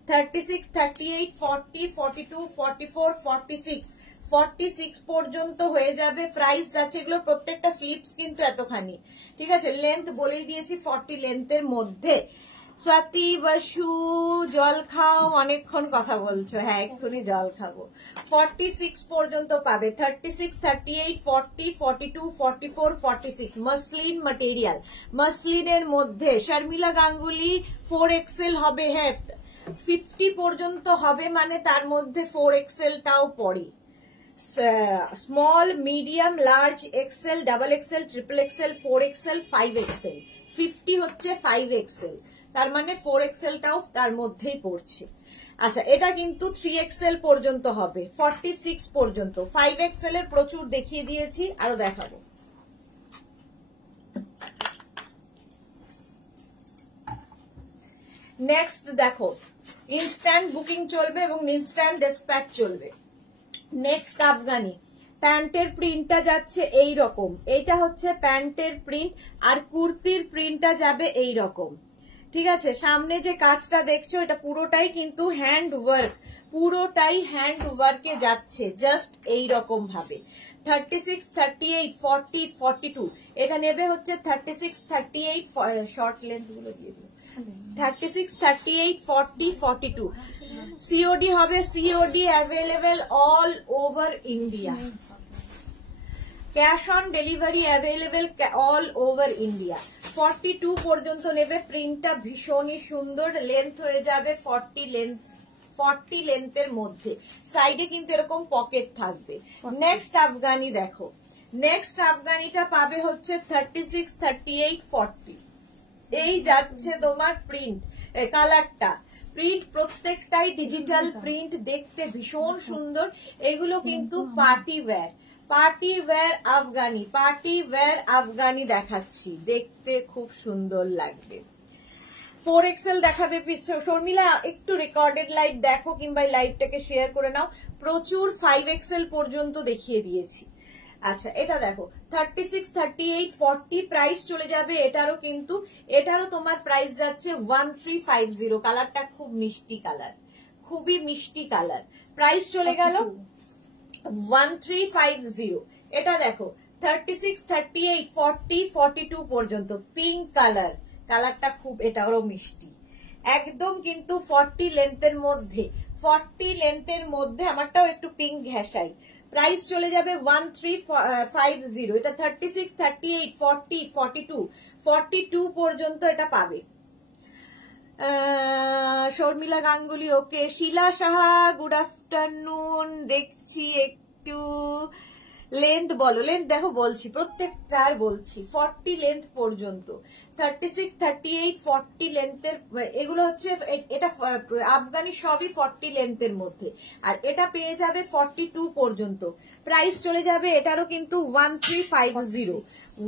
36, 38, 40, 42, 44, 46, 46 পর্যন্ত হয়ে যাবে। প্রাইস যাচ্ছে, এগুলো প্রত্যেকটা স্লিপস কিন্তু এতখানি, ঠিক আছে। লেন্থ বলেই দিয়েছি 40 লেন্থের মধ্যে। স্বাতি বসু জল খাও, অনেকক্ষণ কথা বলছো, হ্যাঁ এক্ষুনি জল খাবো। 46 পর্যন্ত পাবে। 36, 38, 40, 42, 44, 46 মসলিন ম্যাটেরিয়াল, মসলিনের মধ্যে। শর্মিলা গাঙ্গুলি 4XL হবে, হ্যাঁ 50 পর্যন্ত হবে, মানে তার মধ্যে 4XL-টাও পড়ে। Small, medium, large, XL, double XL, triple XL, 4XL, 5XL, 50 হচ্ছে 5XL, তার মানে 4XL-টাও তার মধ্যেই পড়ছে। আচ্ছা এটা কিন্তু 3XL পর্যন্ত হবে, 46 পর্যন্ত। 5XL এর প্রচুর দেখিয়ে দিয়েছি, আরো দেখাবো। নেক্সট দেখো, ইনস্ট্যান্ট বুকিং চলবে এবং ইনস্ট্যান্ট ডিসপ্যাচ চলবে। নেক্সট আফগানি, প্যান্টের প্রিন্টটা যাচ্ছে এই রকম, এইটা হচ্ছে প্যান্টের প্রিন্ট, আর কুর্তির প্রিন্টটা যাবে এই রকম, ঠিক আছে। সামনে যে কাজটা দেখছো এটা পুরোটাই কিন্তু হ্যান্ড ওয়ার্ক, পুরোটাই হ্যান্ড ওয়ার্কে যাচ্ছে, জাস্ট এই রকম ভাবে। 36, 38, 40, 42, এটা নেবে হচ্ছে 36, 38, শর্ট লেন্থ গুলো দিয়ে দিও, 36, 38, 40, 42। সিওডি হবে, COD available all over India, cash on delivery available all over India. 42 পর্যন্ত নেবে। প্রিন্টটা ভীষণই সুন্দর, লেন্থ হয়ে যাবে 40 লেন্থের মধ্যে। সাইডে কিন্তু এরকম পকেট থাকবে। নেক্সট আফগানি দেখো, নেক্সট আফগানিটা পাবে হচ্ছে 36, 38, 40। এই যাচ্ছে তোমার প্রিন্ট, কালারটা, প্রিন্ট প্রত্যেকটাই ডিজিটাল প্রিন্ট, দেখতে ভীষণ সুন্দর। এগুলো কিন্তু party wear, party wear Afghani, party wear Afghani দেখাচ্ছি, দেখতে খুব সুন্দর লাগবে। 4XL দেখাবে শর্মিলা, একটু রেকর্ডেড লাইভ দেখো কিংবা লাইভটাকে শেয়ার করে নাও, প্রচুর 5XL পর্যন্ত দেখিয়ে দিয়েছি। আচ্ছা এটা দেখো 36, 38, 40 প্রাইস চলে যাবে এটারও, কিন্তু এটারও তোমার প্রাইস যাচ্ছে 1350। কালারটা খুব মিষ্টি কালার, খুবই মিষ্টি কালার। প্রাইস চলে গেল 1350। এটা দেখো 36, 38, 40, 42 পর্যন্ত পিঙ্ক কালার, কালারটা খুব এটাও মিষ্টি একদম, কিন্তু 40 লেন্থের মধ্যে, 40 লেন্থের মধ্যে আমারটাও একটু পিঙ্ক ঘেঁষাই। প্রাইস চলে যাবে 1350। এটা 36, 38, 40, 42, 42 পর্যন্ত এটা পাবে। শর্মিলা গাঙ্গুলি ওকে। শিলা সাহা গুড আফটারনুন, দেখছি একটু লেন্থ বলো। লেন্থ দেখো বলছি, প্রত্যেকটার বলছি 40 লেন্থ পর্যন্ত, 36, 38, 40 লেন্থের, এগুলো হচ্ছে এটা আফগানি সবই 40 লেন্থের মধ্যে, আর এটা পেয়ে যাবে 42 পর্যন্ত। প্রাইস চলে যাবে এটারও কিন্তু 1350,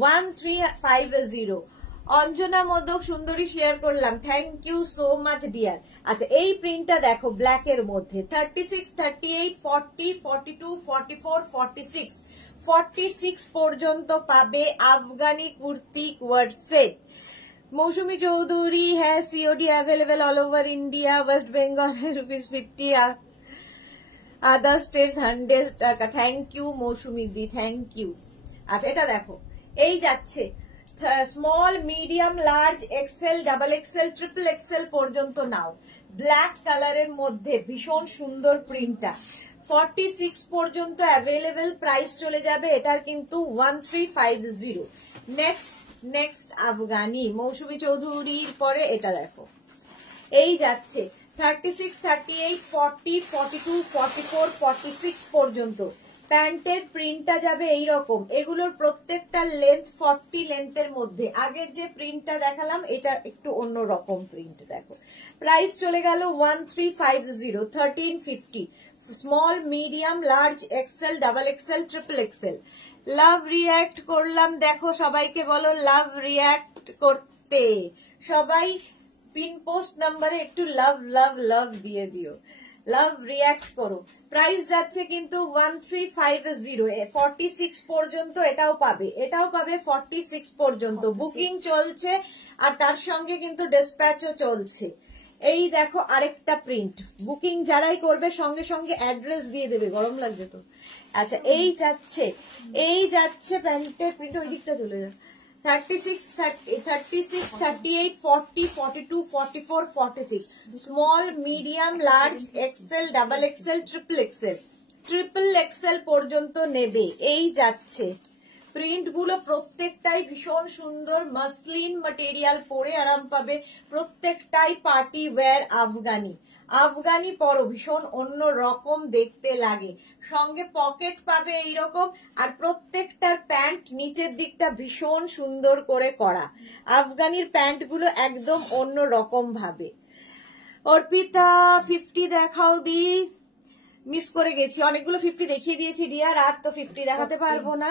1350। অঞ্জনা মোদক সুন্দরী শেয়ার করলাম, thank you so much dear. আচ্ছা এই প্রিন্টটা দেখো ব্ল্যাক এর মধ্যে, 36, 38, 40, 42, 44, 46, 46 পর্যন্ত পাবে আফগানি কুর্তি কোয়ার্ড সেট। মৌসুমী চৌধুরী, হ্যাঁ COD available all over India, West Bengal ₹50, other states 100 টাকা। থ্যাংক ইউ মৌসুমী দি, থ্যাংক ইউ। আচ্ছা এটা দেখো, এই যাচ্ছে small, medium, large, XL, double XL, triple XL পর্যন্ত নাও। ব্ল্যাক কালারের মধ্যে ভীষণ সুন্দর প্রিন্টটা, 46 পর্যন্ত অ্যাভেলেবেল। প্রাইস চলে যাবে এটার কিন্তু 1350। নেক্সট আফগানি, মৌসুমী চৌধুরীর পরে এটা দেখো, এই যাচ্ছে 36, 38, 40, 42, 44, 46 পর্যন্ত। প্যান্টের প্রিন্টটা যাবে এইরকম, এগুলোর প্রত্যেকটার লেন্থ 40 লেন্থের মধ্যে। আগের যে প্রিন্টটা দেখালাম এটা একটু অন্য রকম প্রিন্ট দেখো। প্রাইস চলে গেল 1350, 1350। Small, medium, large, XL, double XL, triple XL. Love react করলাম, দেখো সবাইকে বলো লাভ রিয়াক্ট করতে, সবাই পিন পোস্ট নাম্বারে একটু লাভ লাভ লাভ দিয়ে দিও, লাভ রিয়াক্ট করো। প্রাইস যাচ্ছে কিন্তু 1350, 46 পর্যন্ত এটাও পাবে, এটাও পাবে 46 পর্যন্ত। বুকিং চলছে আর তার সঙ্গে কিন্তু ডিসপ্যাচও চলছে। এই দেখো আরেকটা প্রিন্ট, বুকিং যারাই করবে সঙ্গে সঙ্গে অ্যাড্রেস দিয়ে দেবে, গরম লাগবে তো। আচ্ছা এই যাচ্ছে প্যান্টের প্রিন্ট, ওই দিকটা চলে যায়। 36, 38, 40, 42, 44, 46, small, medium, large, XL, double XL, triple XL পর্যন্ত নেবে। এই যাচ্ছে প্রিন্ট গুলো প্রত্যেকটাই ভীষণ সুন্দর, মাসলিন ম্যাটেরিয়াল, পরে আরাম পাবে। প্রত্যেকটাই পার্টি ওয়্যার আফগানি পরো, ভীষণ অন্য রকম দেখতে লাগে। সঙ্গে পকেট পাবে এইরকম, আর প্রত্যেকটার প্যান্ট নিচের দিকটা ভীষণ সুন্দর করে করা। আফগানির প্যান্ট গুলো একদম অন্য রকম ভাবে। অর্পিতা 50 দেখাও দি, মিস করে গেছি, অনেকগুলো 50 দেখিয়ে দিয়েছি ডিয়ার, আর তো 50 দেখাতে পারবো না।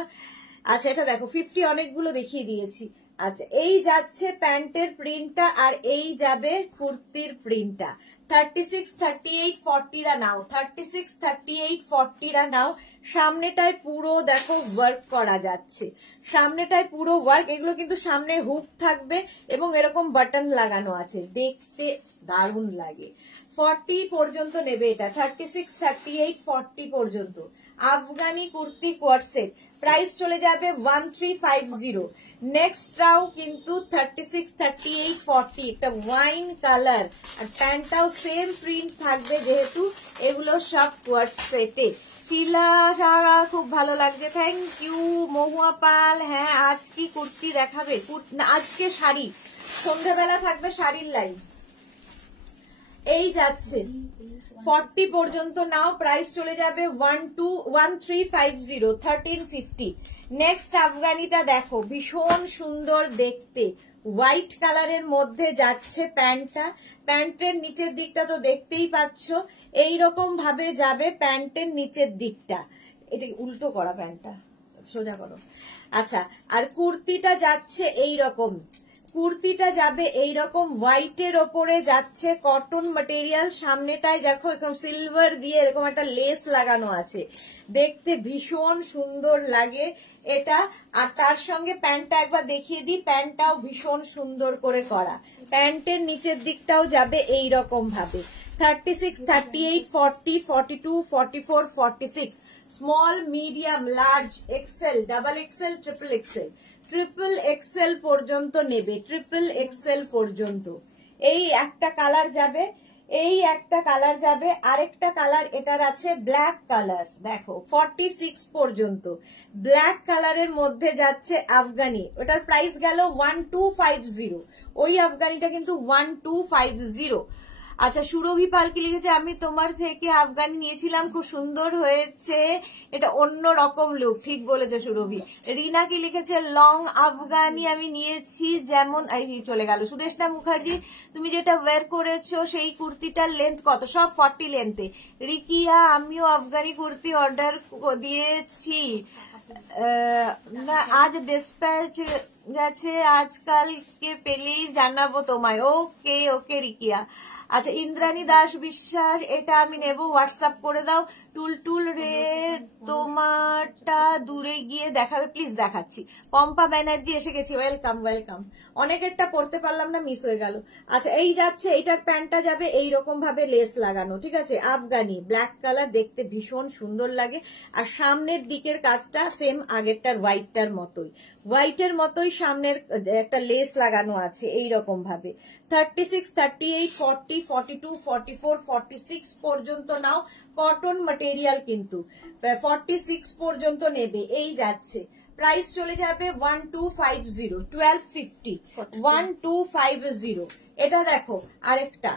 আচ্ছা এটা দেখো 50 অনেকগুলো দেখিয়ে দিয়েছি। আচ্ছা এই যাচ্ছে প্যান্টের প্রিন্টটা, আর এই যাবে কুর্তির প্রিন্টটা। 36, 38, 40 নাও, 36, 38, 40 নাও। সামনেটায় পুরো দেখো ওয়ার্ক করা যাচ্ছে, সামনেটায় পুরো ওয়ার্ক। এগুলো কিন্তু সামনে হুক থাকবে এবং এরকম বাটন লাগানো আছে, দেখতে দারুণ লাগে। 40 পর্যন্ত নেবে এটা, 36, 38, 40 পর্যন্ত আফগানি কুর্তি কোয়ার্ড সেট। প্রাইস চলে যাবে 1350। নেক্সটটাও কিন্তু 36, 38, 40, একটা ওয়াইন কালার, আর প্যান্টটাও সেম প্রিন্ট থাকবে যেহেতু এগুলো সব কোয়ার্ড সেটে। শিলা সাহা খুব ভালো লাগছে, থ্যাংক ইউ। মহুয়া পাল, হ্যাঁ আজ কি কুর্তি দেখাবে? আজকে শাড়ি, সন্ধ্যাবেলা থাকবে শাড়ির লাইন। এই যাচ্ছে 40 পর্যন্ত নাও, প্রাইস চলে যাবে 1350, 1350। নেক্সট আফগানিটা দেখো, ভীষণ সুন্দর দেখতে, হোয়াইট কালারের মধ্যে যাচ্ছে প্যান্টটা। প্যান্টের নিচের দিকটা তো দেখতেই পাচ্ছ, এইরকম ভাবে যাবে প্যান্টের নিচের দিকটা। এটা উল্টো করা, প্যান্টটা সোজা করো। আচ্ছা আর কুর্তিটা যাচ্ছে এইরকম, কুর্তিটা যাবে এইরকম হোয়াইটের ওপরে যাচ্ছে কটন ম্যাটেরিয়াল। সামনেটায় দেখো এরকম সিলভার দিয়ে এরকম একটা লেস লাগানো আছে, দেখতে ভীষণ সুন্দর লাগে এটা। আর তার সঙ্গে প্যান্টটা একবার দেখিয়ে দিই, প্যান্টটাও ভীষণ সুন্দর করে করা। প্যান্টের নিচের দিকটাও যাবে এইরকম ভাবে। 36, 38, 40, 42, 44, 46, small, medium, large, XL, double XL, triple XL, triple XL পর্যন্ত নেবে, ট্রিপল এক্সেল পর্যন্ত। এই একটা কালার যাবে, এই একটা কালার যাবে, আরেকটা কালার এটার আছে ব্ল্যাক কালার, দেখো 46 পর্যন্ত ব্ল্যাক কালারের মধ্যে যাচ্ছে আফগানি, ওটার প্রাইস গেল 1250, ওই আফগানিটা কিন্তু 1250। আচ্ছা, সুরভি পালকি লিখেছে আমি তোমার থেকে আফগানি নিয়েছিলাম, খুব সুন্দর হয়েছে, এটা অন্য রকম লুক, ঠিক বলেছে সুরভি। রিনা কি লিখেছে লং আফগানি আমি নিয়েছি, যেমন এই চলে গেল। সুদেশনা মুখার্জি তুমি যেটা ওয়্যার করেছো সেই কুর্তিটার লেন্থ কত? সব 40 লেন্থে। রিকিয়া আমিও আফগানি কুর্তি অর্ডার দিয়েছি, না আজ ডিসপ্যাচ গেছে, আজকালকে পেলেই জানাবো তোমায়। ওকে ওকে রিকিয়া। আচ্ছা, ইন্দ্রাণী দাস বিশ্বাস এটা আমি নেব, হোয়াটসঅ্যাপ করে দাও। টুলটুল রে তোমারটা দূরে গিয়ে দেখাবে প্লিজ, দেখাচ্ছি। পম্পা ব্যানার্জি এসে গেছি, ওয়েলকাম ওয়েলকাম। অনেকেরটা পড়তে পারলাম না, মিস হয়ে গেল। আচ্ছা, এই যাচ্ছে, এইটার প্যান্টটা যাবে এইরকম ভাবে লেস লাগানো, ঠিক আছে, আফগানি ব্ল্যাক কালার, দেখতে ভীষণ সুন্দর লাগে। আর সামনের দিকের কাজটা সেম আগেরটার হোয়াইটটার মতোই, হোয়াইটের মতোই সামনের একটা লেস লাগানো আছে এইরকম ভাবে। 36, 38, 40, 42, 44, 46 পর্যন্ত নাও, কটন ম্যাটেরিয়াল কিন্তু 46 পর্যন্ত নেবে। এই যাচ্ছে, প্রাইস চলে যাবে 1250, 1250, 1250। এটা দেখো আরেকটা,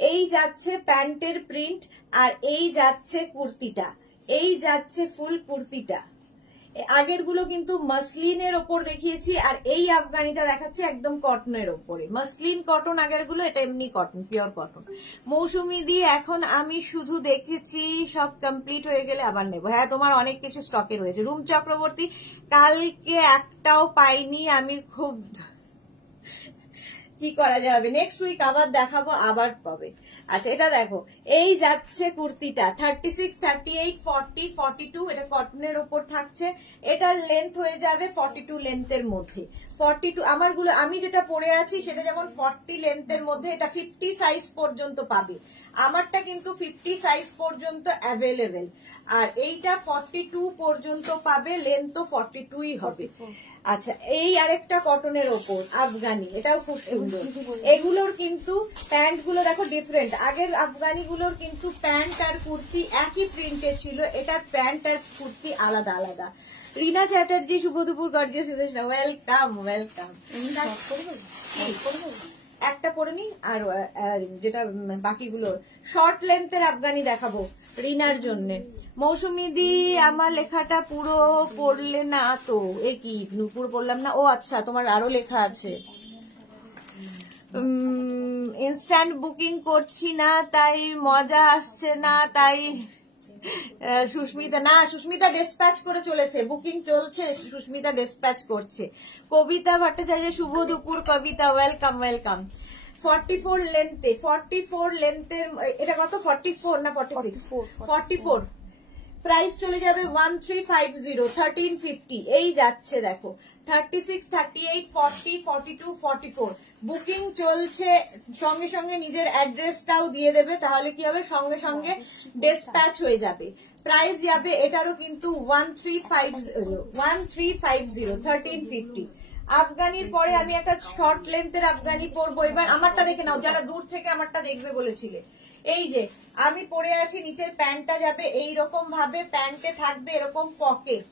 এই যাচ্ছে প্যান্টের প্রিন্ট, আর এই যাচ্ছে কুর্তিটা, এই যাচ্ছে ফুল কুর্তিটা। আগের গুলো কিন্তু মাসলিনের ওপর দেখিয়েছি, আর এই আফগানিটা দেখাচ্ছে একদম কটনের ওপরে, মাসলিন কটন আগের গুলো, এটা এমনি কটন, পিওর কটন। মৌসুমি দি এখন আমি শুধু দেখেছি, সব কমপ্লিট হয়ে গেলে আবার নেবো। হ্যাঁ, তোমার অনেক কিছু স্টকে রয়েছে। রুম চক্রবর্তী কালকে একটাও পাইনি আমি, খুব কি করা যাবে, নেক্সট উইক আবার দেখাবো, আবার পাবে। আচ্ছা, এটা দেখো, এই যাচ্ছে কুর্তিটা 36, 38, 40, 42, এটা কটনের ওপর থাকছে, এটার লেন্থ হয়ে যাবে 42 লেন্থের মধ্যে। 42 আমারগুলো, আমি যেটা পরে আছি সেটা যেমন 40 লেন্থের মধ্যে, এটা 50 সাইজ পর্যন্ত পাবে, আমারটা কিন্তু 50 সাইজ পর্যন্ত অ্যাভেলেবেল, আর এইটা 42 পর্যন্ত পাবে, লেন্থ 42ই হবে। আচ্ছা, এই আরেকটা কটনের ওপর আফগানি, এটাও খুব সুন্দর। এগুলোর কিন্তু প্যান্ট গুলো দেখো ডিফারেন্ট, আগের আফগানি গুলোর কিন্তু প্যান্ট আর কুর্তি একই প্রিন্টের ছিল, এটার প্যান্ট আর কুর্তি আলাদা আলাদা। রিনা চ্যাটার্জি শুভ দুপুর, গর্জিয়াস সুদেশনা, ওয়েলকাম ওয়েলকাম। একটা পরে নি, আর যেটা বাকিগুলো শর্ট লেন্থের আফগানি দেখাবো রিনার জন্য। মৌসুমি দি আমার লেখাটা পুরো পড়লে না তো, এ কি পুরো পড়লাম না? ও আচ্ছা, তোমার আরো লেখা আছে। ইনস্ট্যান্ট বুকিং করছি না, তাই মজা আসছে না, তাই সুস্মিতা, না সুস্মিতা ডিসপ্যাচ করে চলেছে, বুকিং চলছে, সুস্মিতা ডিসপ্যাচ করছে। কবিতা ভট্টাচার্য শুভ দুপুর, কবিতা ওয়েলকাম ওয়েলকাম। 44 লেন্থে, 44 লেন্থের, এটা কত 44 না 46? 44, প্রাইস চলে যাবে 1350, 1350। এই যাচ্ছে দেখো 36, 38, 40, 42, 44, বুকিং চলছে, সঙ্গে সঙ্গে নিজের অ্যাড্রেসটাও দিয়ে দেবে, তাহলে কি হবে, সঙ্গে সঙ্গে ডিসপ্যাচ হয়ে যাবে। প্রাইস যাবে এটারও কিন্তু 1350, 1350। আফগানির পরে আমি একটা শর্ট লেন্থের আফগানি পরবো, এবার আমারটা দেখে নাও, যারা দূর থেকে আমারটা দেখবে বলেছিলে। এই যে আমি পরে আছি, নিচের প্যান্টটা যাবে এইরকম ভাবে, প্যান্টে থাকবে এরকম পকেট,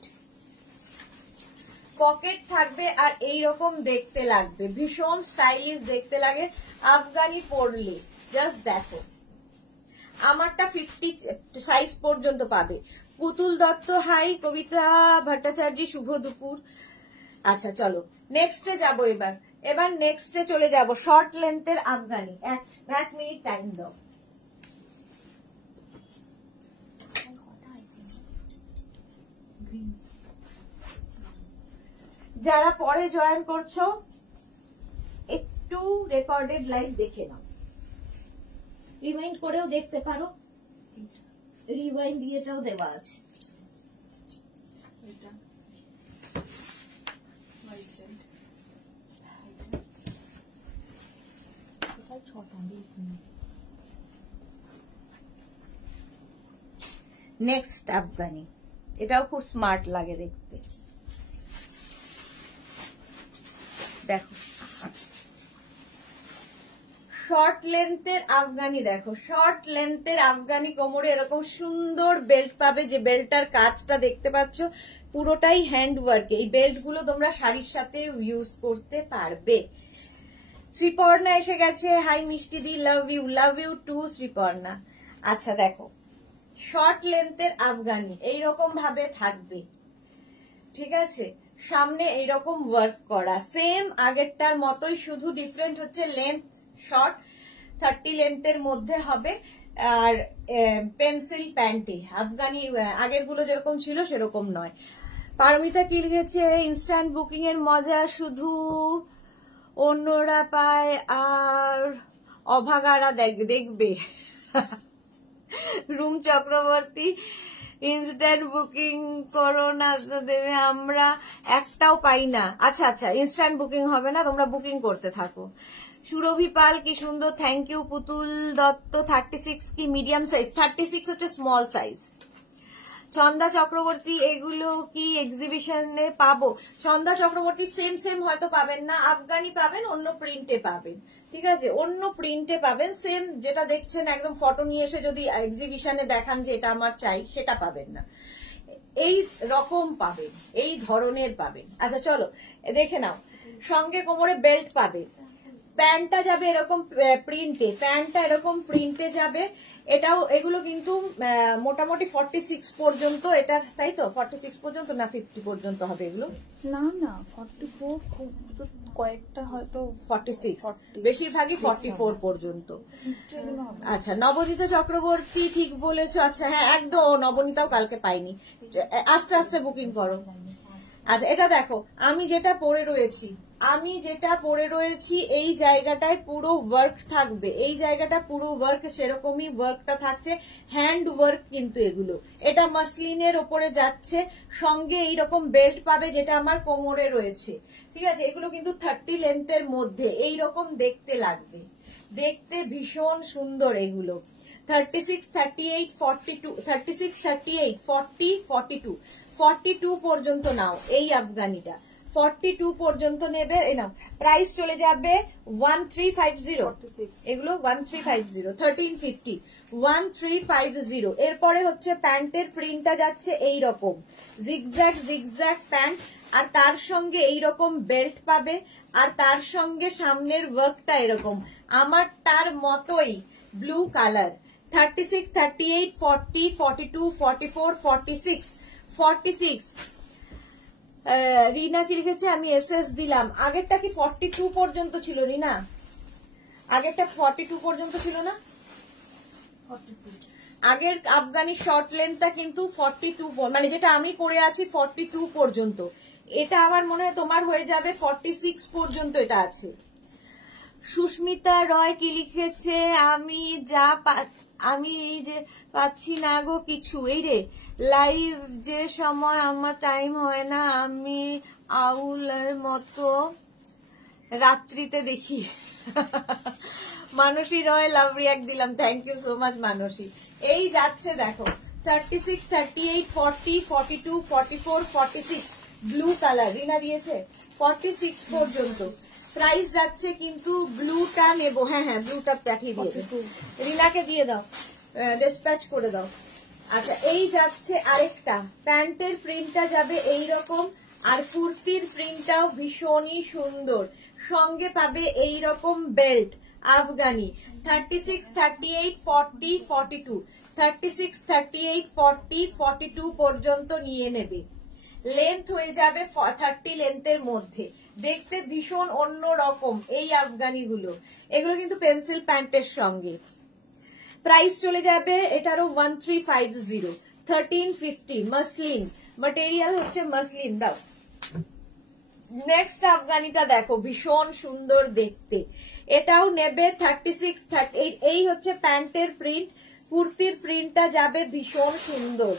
পকেট থাকবে, আর এইরকম দেখতে লাগবে, ভীষণ স্টাইলিশ দেখতে লাগে আফগানি পরলে। জাস্ট দেখো, আমারটা 50 সাইজ পর্যন্ত পাবে। পুতুল দত্ত হাই, কবিতা ভট্টাচার্য শুভ দুপুর। আচ্ছা চলো নেক্সটে যাবো, এবার নেক্সটে চলে যাব, শর্ট লেন্থের আফগানি। এক মিনিট টাইম দাও। যারা পরে জয়েন করছো একটু রেকর্ডেড লাইভ দেখে নাও, রিমাইন্ড করেও দেখতে পারো, রিওয়াইন্ড দিয়েটাও দেওয়া আছে। নেক্সট আফগানি, এটাও খুব স্মার্ট লাগে দেখতে। দেখো শর্ট লেন্থের আফগানি, দেখো শর্ট লেন্থের আফগানি, কোমরে এরকম সুন্দর বেল্ট পাবে, যে বেল্টটার কাজটা দেখতে পাচ্ছ পুরোটাই হ্যান্ড ওয়ার্ক। এই বেল্ট গুলো তোমরা শাড়ির সাথে ইউজ করতে পারবে। শ্রীপর্ণা এসে গেছে, হাই মিষ্টি দি, লাভ ইউ টু শ্রীপর্ণা। আচ্ছা দেখো শর্ট লেন্থের আফগানি এইরকম ভাবে থাকবে, ঠিক আছে, সামনে এইরকম ওয়ার্ক করা, সেম আগেরটার মতোই, শুধু ডিফারেন্ট হচ্ছে লেন্থ শর্ট 30 লেন্থের মধ্যে হবে। আর পেন্সিল প্যান্টে আফগানি, আগের গুলো যেরকম ছিল সেরকম নয়। পারমিতা কি লিখেছে, ইনস্ট্যান্ট বুকিং এর মজা শুধু অন্যরা পায় আর অভাগারা দেখবে। রুম চক্রবর্তী, ইনস্ট্যান্ট বুকিং করো না তো দেবে, আমরা একটাও পাই না। আচ্ছা আচ্ছা, ইনস্ট্যান্ট বুকিং হবে না, তোমরা বুকিং করতে থাকো। সুরভি পাল কি সুন্দর, থ্যাংক ইউ। পুতুল দত্ত 36 কি মিডিয়াম সাইজ, 36 হচ্ছে স্মল সাইজ। ছন্দা চক্রবর্তী, এগুলো কি এক্সিবিশনে পাবো? ছন্দা চক্রবর্তী সেম হয়তো পাবেন না, আফগানি পাবেন, অন্য প্রিন্টে পাবেন, ঠিক আছে, অন্য প্রিন্টে পাবেন। সেম যেটা দেখছেন একদম ফটো নিয়ে এসে যদি এক্সিবিশনে দেখান যে এটা আমার চাই, সেটা পাবেন না, এই রকম পাবেন, এই ধরনের পাবেন। আচ্ছা চলো দেখে নাও, সঙ্গে কোমরে বেল্ট পাবে, প্যান্টটা যাবে এরকম প্রিন্টে, প্যান্টটা এরকম প্রিন্টে যাবে। এটাও, এগুলো কিন্তু মোটামুটি 46 পর্যন্ত, এটা তাই তো 46 পর্যন্ত না 50 পর্যন্ত হবে এগুলো? না 44, কয়েকটা হয়তো 46, বেশিরভাগই 44 পর্যন্ত। আচ্ছা নবনীতা চক্রবর্তী ঠিক বলেছো, আচ্ছা হ্যাঁ একদম, নবনীতাও কালকে পাইনি, আস্তে আস্তে বুকিং করো। আচ্ছা এটা দেখো, আমি যেটা পরে রয়েছি এই জায়গাটায় পুরো ওয়ার্ক থাকবে, এই জায়গাটা পুরো ওয়ার্ক, সেরকমই ওয়ার্কটা থাকছে, হ্যান্ড ওয়ার্ক কিন্তু এগুলো। এটা মাসলিনের ওপরে যাচ্ছে, সঙ্গে এইরকম বেল্ট পাবে যেটা আমার কোমরে রয়েছে, ঠিক আছে। এগুলো কিন্তু 30 লেন্থের মধ্যে এইরকম দেখতে লাগবে, দেখতে ভীষণ সুন্দর এগুলো। 36, 38, 42, 36, 38, 40, 42, 42 পর্যন্ত নাও এই আফগানিটা, 42 পর্যন্ত নেবে। এই নাও, প্রাইস চলে যাবে 1350, এগুলো 1350, 1350, 1350। এরপরে হচ্ছে প্যান্টের প্রিন্টটা যাচ্ছে এইরকম জিগজ্যাগ প্যান্ট, আর তার সঙ্গে এইরকম বেল্ট পাবে, আর তার সঙ্গে সামনের ওয়ার্কটা এরকম আমার তার মতোই ব্লু কালার। 36, 38, 40, 42, 44, 46, 46। রিনা কি লিখেছে, আমি এসএস দিলাম। আগেরটা কি 42 পর্যন্ত ছিল রিনা? আগেরটা 42 পর্যন্ত ছিল না? আগের আফগানি শর্ট লেন্থটা কিন্তু 42, মানে যেটা আমি পরে আছি 42 পর্যন্ত। এটা আমার মনে হয় তোমার হয়ে যাবে 46 পর্যন্ত, এটা আছে। সুস্মিতা রয় কি লিখেছে, আমি যে পাচ্ছি না গো কিছু, এই রে লাইভ যে সময় আমার টাইম হয় না, আমি আউলের মতো রাত্রিতে দেখি। মানসী রয় লাভ রিয়াক্ট দিলাম, থ্যাংক ইউ সো মাচ মানসী। এই যাচ্ছে দেখো 36, 38, 40, 42, 44, 46, ব্লু কালার রিনা দিয়েছে 46 পর্যন্ত। প্রাইস যাচ্ছে কিন্তু ব্লুটা নেবো, হ্যাঁ ব্লুটা পাঠিয়ে দিয়ে রিনাকে দিয়ে দাও, ডিসপ্যাচ করে দাও। আচ্ছা এই যাচ্ছে আরেকটা, প্যান্টের প্রিন্টটা যাবে এইরকম, আর কুর্তির প্রিন্টটাও ভীষণই সুন্দর, সঙ্গে পাবে এইরকম বেল্ট আফগানি। 36, 38, 40, 42, 36, 38, 40, 42 পর্যন্ত নিয়ে নেবে। লেন্থ হয়ে যাবে 30 লেন্থের মধ্যে, দেখতে ভীষণ অন্য রকম এই আফগানিগুলো। এগুলো কিন্তু পেন্সিল প্যান্টের সঙ্গে। প্রাইস চলে যাবে এটারও 1350, 1350, মাসলিন ম্যাটেরিয়াল হচ্ছে মাসলিন। দাও নেক্সট আফগানিটা দেখো, ভীষণ সুন্দর দেখতে, এটাও নেবে 36, 38। এই হচ্ছে প্যান্টের প্রিন্ট, কুর্তির প্রিন্টটা যাবে ভীষণ সুন্দর,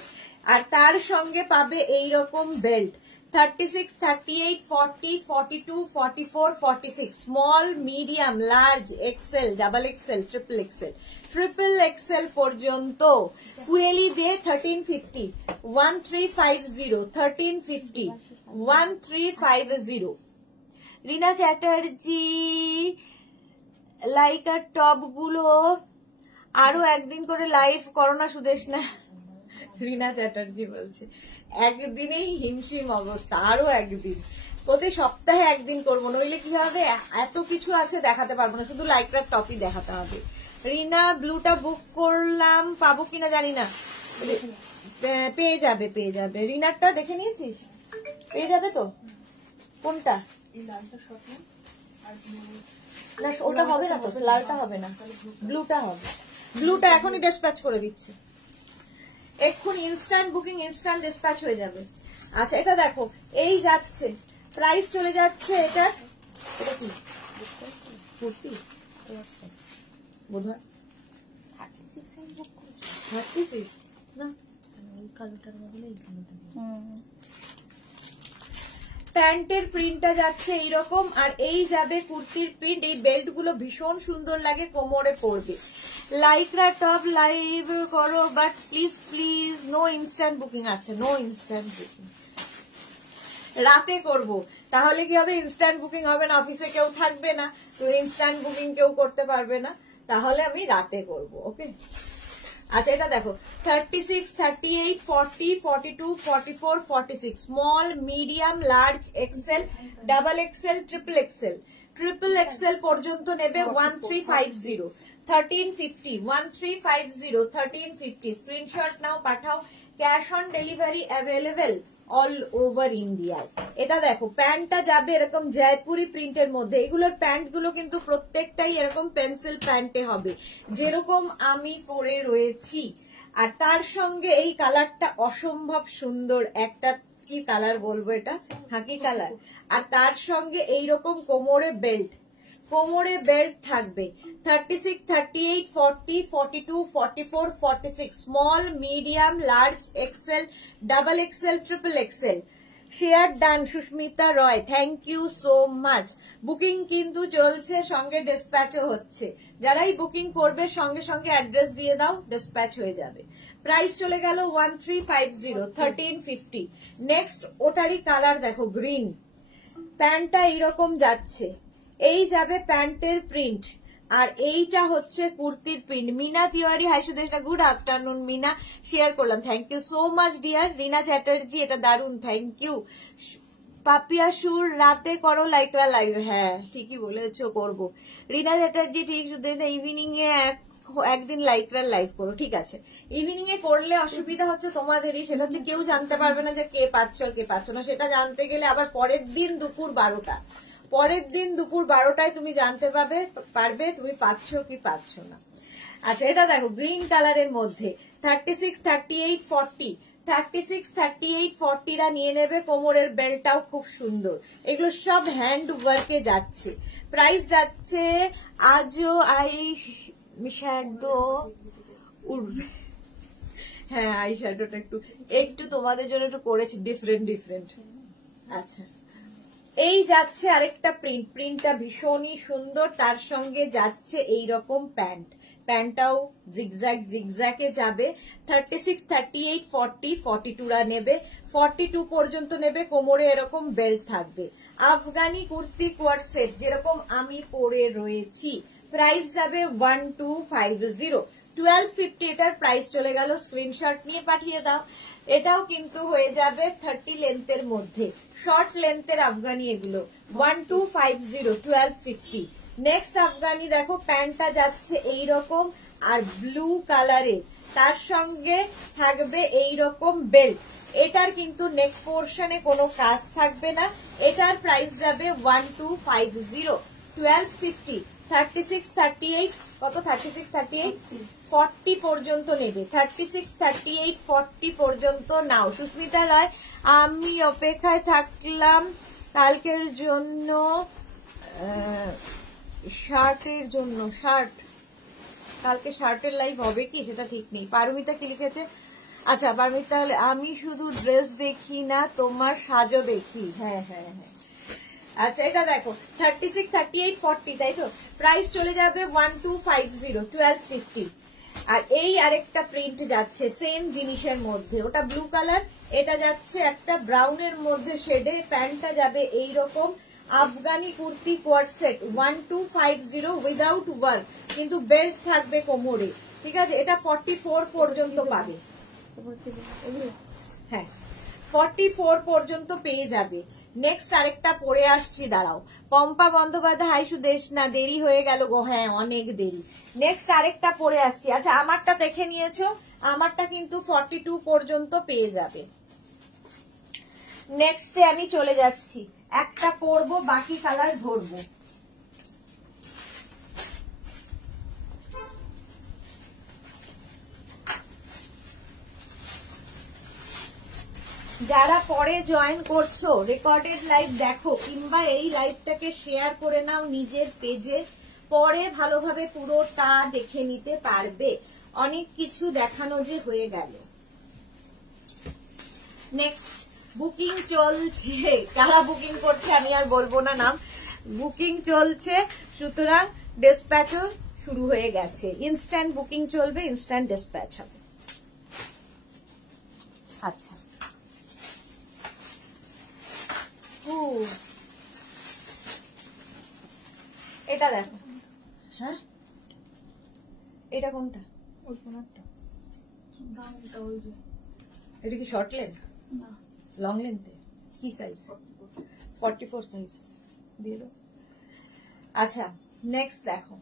আর তার সঙ্গে পাবে এইরকম belt. 36, 38, 40, 42, 44, 46. Small, medium, large, XL, double XL, triple XL. Triple XL পর্যন্ত কুয়েলি দে 1350, 1350, 1350, 1350. রিনা চ্যাটার্জি লাইকার টপ গুলো আরো একদিন করে লাইভ করো না সুদেশ না। রিনা চ্যাটার্জি বলছে একদিনেই হিমশিম অবস্থা, আরো একদিন, প্রতি সপ্তাহে একদিন করবো, নইলে কি হবে, এত কিছু আছে দেখাতে পারবো না, শুধু লাইকটার টপই দেখাতে হবে। রিনা ব্লুটা বুক করলাম, পাবো কিনা জানি না, পেয়ে যাবে পেয়ে যাবে। রিনারটা দেখে নিয়েছিস, পেয়ে যাবে তো। কোনটা? না ওটা হবে না তো, লালটা হবে না, ব্লুটা হবে। ব্লুটা এখনই ডিসপ্যাচ করে দিচ্ছে, এক্ষুনি ইনস্ট্যান্ট বুকিং, ইনস্ট্যান্ট ডিসপ্যাচ হয়ে যাবে। আচ্ছা এটা দেখো, এই যাচ্ছে, প্রাইস চলে যাচ্ছে এটার, এটা কি কুর্তি বোধহয় 36 না, ওই কালোটার বদলে এই কালোটা। প্যান্টের প্রিন্টটা যাচ্ছে এইরকম, আর এই যাবে কুর্তির প্রিন্ট। এই বেল্ট গুলো ভীষণ সুন্দর লাগে, কোমরে পড়বে। লাইকরা টপ লাইভ করো, but please please no instant booking আছে, নো ইনস্ট্যান্ট বুকিং। রাতে করব, তাহলে কি হবে, ইনস্ট্যান্ট বুকিং হবে না, অফিসে কেউ থাকবে না, তো ইনস্ট্যান্ট বুকিং কেউ করতে পারবে না, তাহলে আমি রাতে করব। ওকে আচ্ছা এটা দেখো 36, 38, 40, 42, 44, 46. Small, medium, large, XL, double XL, triple XL. Triple XL পর্যন্ত নেবে 1350, 1350, 1350, 1350। স্ক্রিনশট নাও, পাঠাও। Cash on delivery available all over ইন্ডিয়ায়। এটা দেখো প্যান্টটা যাবে এরকম জয়পুরি প্রিন্টের মধ্যে। এগুলোর প্যান্ট গুলো কিন্তু প্রত্যেকটাই এরকম পেন্সিল প্যান্টে হবে, যেরকম আমি পরে রয়েছি। আর তার সঙ্গে এই কালারটা অসম্ভব সুন্দর, একটা কি কালার বলবো, এটা খাকি কালার। আর তার সঙ্গে এইরকম কোমরে বেল্ট, কোমরে বেল্ট থাকবে। 36, 38, 40, 42, 44, 46. Small, medium, large, XL, double XL, triple XL. Share done Susmita Roy, thank you so much. Booking কিন্তু চলছে, সঙ্গে ডিসপ্যাচও হচ্ছে। যারাই বুকিং করবে সঙ্গে সঙ্গে অ্যাড্রেস দিয়ে দাও, ডিসপ্যাচ হয়ে যাবে। প্রাইস চলে গেল 1350, 1350। নেক্সট ওটারই কালার দেখো, গ্রিন। প্যান্টটা এইরকম যাচ্ছে, এই যাবে প্যান্টের প্রিন্ট, আর এইটা হচ্ছে কুর্তির print. Mina Tiwari, hi Sudeshna, good afternoon Mina, share করলাম, thank you so much dear. Rina Chatterjee, এটা দারুন, থ্যাংক ইউ। পাপিয়া সুর, রাতে করো লাইকরা লাইভ, হ্যাঁ ঠিকই বলেছো, করবো। রিনা চ্যাটার্জি, ঠিক সুদেশনা, ইভিনিং এ একদিন লাইকরা লাইভ করো, ঠিক আছে। ইভিনিং এ করলে অসুবিধা হচ্ছে তোমাদেরই, সেটা হচ্ছে কেউ জানতে পারবে না যে কে পাচ্ছ আর কে পাচ্ছ না। সেটা জানতে গেলে আবার পরের দিন দুপুর 12টা, পরের দিন দুপুর 12টায় তুমি জানতে পারবে তুমি পাচ্ছ কি পাচ্ছ না। আচ্ছা এটা দেখো গ্রিন কালারের মধ্যে 36, 38, 40, 36, 38, 40রা নিয়ে নেবে। কোমরের বেল্টটাও খুব সুন্দর, এগুলো সব হ্যান্ড ওয়ার্কে যাচ্ছে। প্রাইস যাচ্ছে আজও আই শ্যাডো উঠবে, হ্যাঁ আই শ্যাডোটা একটু তোমাদের জন্য একটু করেছি ডিফারেন্ট। আচ্ছা এই যাচ্ছে আরেকটা প্রিন্ট, প্রিন্টটা ভীষণই সুন্দর, তার সঙ্গে যাচ্ছে এইরকম প্যান্ট, প্যান্টটাও জিগজ্যাগে যাবে। 36, 38, 40, 42রা নেবে, 42 পর্যন্ত নেবে। কোমরে এরকম বেল্ট থাকবে। আফগানি কুর্তি কোয়ার সেট যেরকম আমি পরে রয়েছি, প্রাইস যাবে 1250, 1250। এটার প্রাইস চলে গেল, স্ক্রিনশট নিয়ে পাঠিয়ে দাও। এটাও কিন্তু হয়ে যাবে 30 লেন্থের মধ্যে, শর্ট লেন্থের আফগানি এগুলো। 1250, 1250। নেক্সট আফগানি দেখো, প্যান্টটা যাচ্ছে এইরকম আর ব্লু কালারের, তার সঙ্গে থাকবে এইরকম বেল্ট। এটার কিন্তু নেক পোর্শনে কোনো কাজ থাকবে না। এটার প্রাইস যাবে 1250, 1250। 36, 38 কত, 36, 38, 40 পর্যন্ত নেবে। 36, 38, 40 পর্যন্ত নাও। সুস্মিতা রায়, আমি অপেক্ষায় থাকলাম কালকের জন্য, শার্টের জন্য। শার্ট, কালকে শার্টের লাইভ হবে কি সেটা ঠিক নেই। পারমিতা কি লিখেছে, আচ্ছা পারমিত, তাহলে আমি শুধু ড্রেস দেখি না, তোমার সাজও দেখি। হ্যাঁ হ্যাঁ হ্যাঁ। আচ্ছা এটা দেখো 36, 38, 40, তাই তো? প্রাইস চলে যাবে 1250, 1250। আর এই আরেকটা প্রিন্ট যাচ্ছে সেম জিনিসের মধ্যে, ওটা ব্লু কালার, এটা যাচ্ছে একটা ব্রাউনের মধ্যে শেডে। প্যান্টটা যাবে এইরকম Afghani kurti কোয়ার্ড set 1250 without work, কিন্তু বেল্ট থাকবে কোমরে, ঠিক আছে? এটা 44 পর্যন্ত পাবে। হ্যাঁ 44 পর্যন্ত পেয়ে যাবে। নেক্সট আরেকটা পরে আসছি, দাঁড়াও। পম্পা বন্দ্যোপাধ্যায়, হাই সুদেশ, না দেরি হয়ে গেল গো? হ্যাঁ অনেক দেরি। নেক্সট আরেকটা পরে আসছি। আচ্ছা আমারটা দেখে নিয়েছো, আমারটা কিন্তু 42 পর্যন্ত পেয়ে যাবে। নেক্সটে আমি চলে যাচ্ছি, একটা পরবো, বাকি কালার ধরবো। যারা পরে জয়েন করছো, রেকর্ডেড লাইভ দেখো, কিংবা এই লাইভটাকে শেয়ার করে নাও নিজের পেজে, পরে ভালোভাবে পুরোটা দেখে নিতে পারবে। অনেক কিছু দেখানো যে হয়ে গেল। নেক্সট বুকিং চলছে, কারা বুকিং করছে আমি আর বলবো না নাম, বুকিং চলছে, সুতরাং ডিসপ্যাচও শুরু হয়ে গেছে। ইনস্ট্যান্ট বুকিং চলবে, ইনস্ট্যান্ট ডিসপ্যাচ হবে। আচ্ছা এটা দেখো। হ্যাঁ এটা কোনটা? ওই কোনটা ব্রাউনটা, ওই যে। এটা কি শর্ট লেন্থ না লং লেন্থে? কি সাইজ? 44 সাইজ দিয়ে দাও। আচ্ছা নেক্সট দেখো,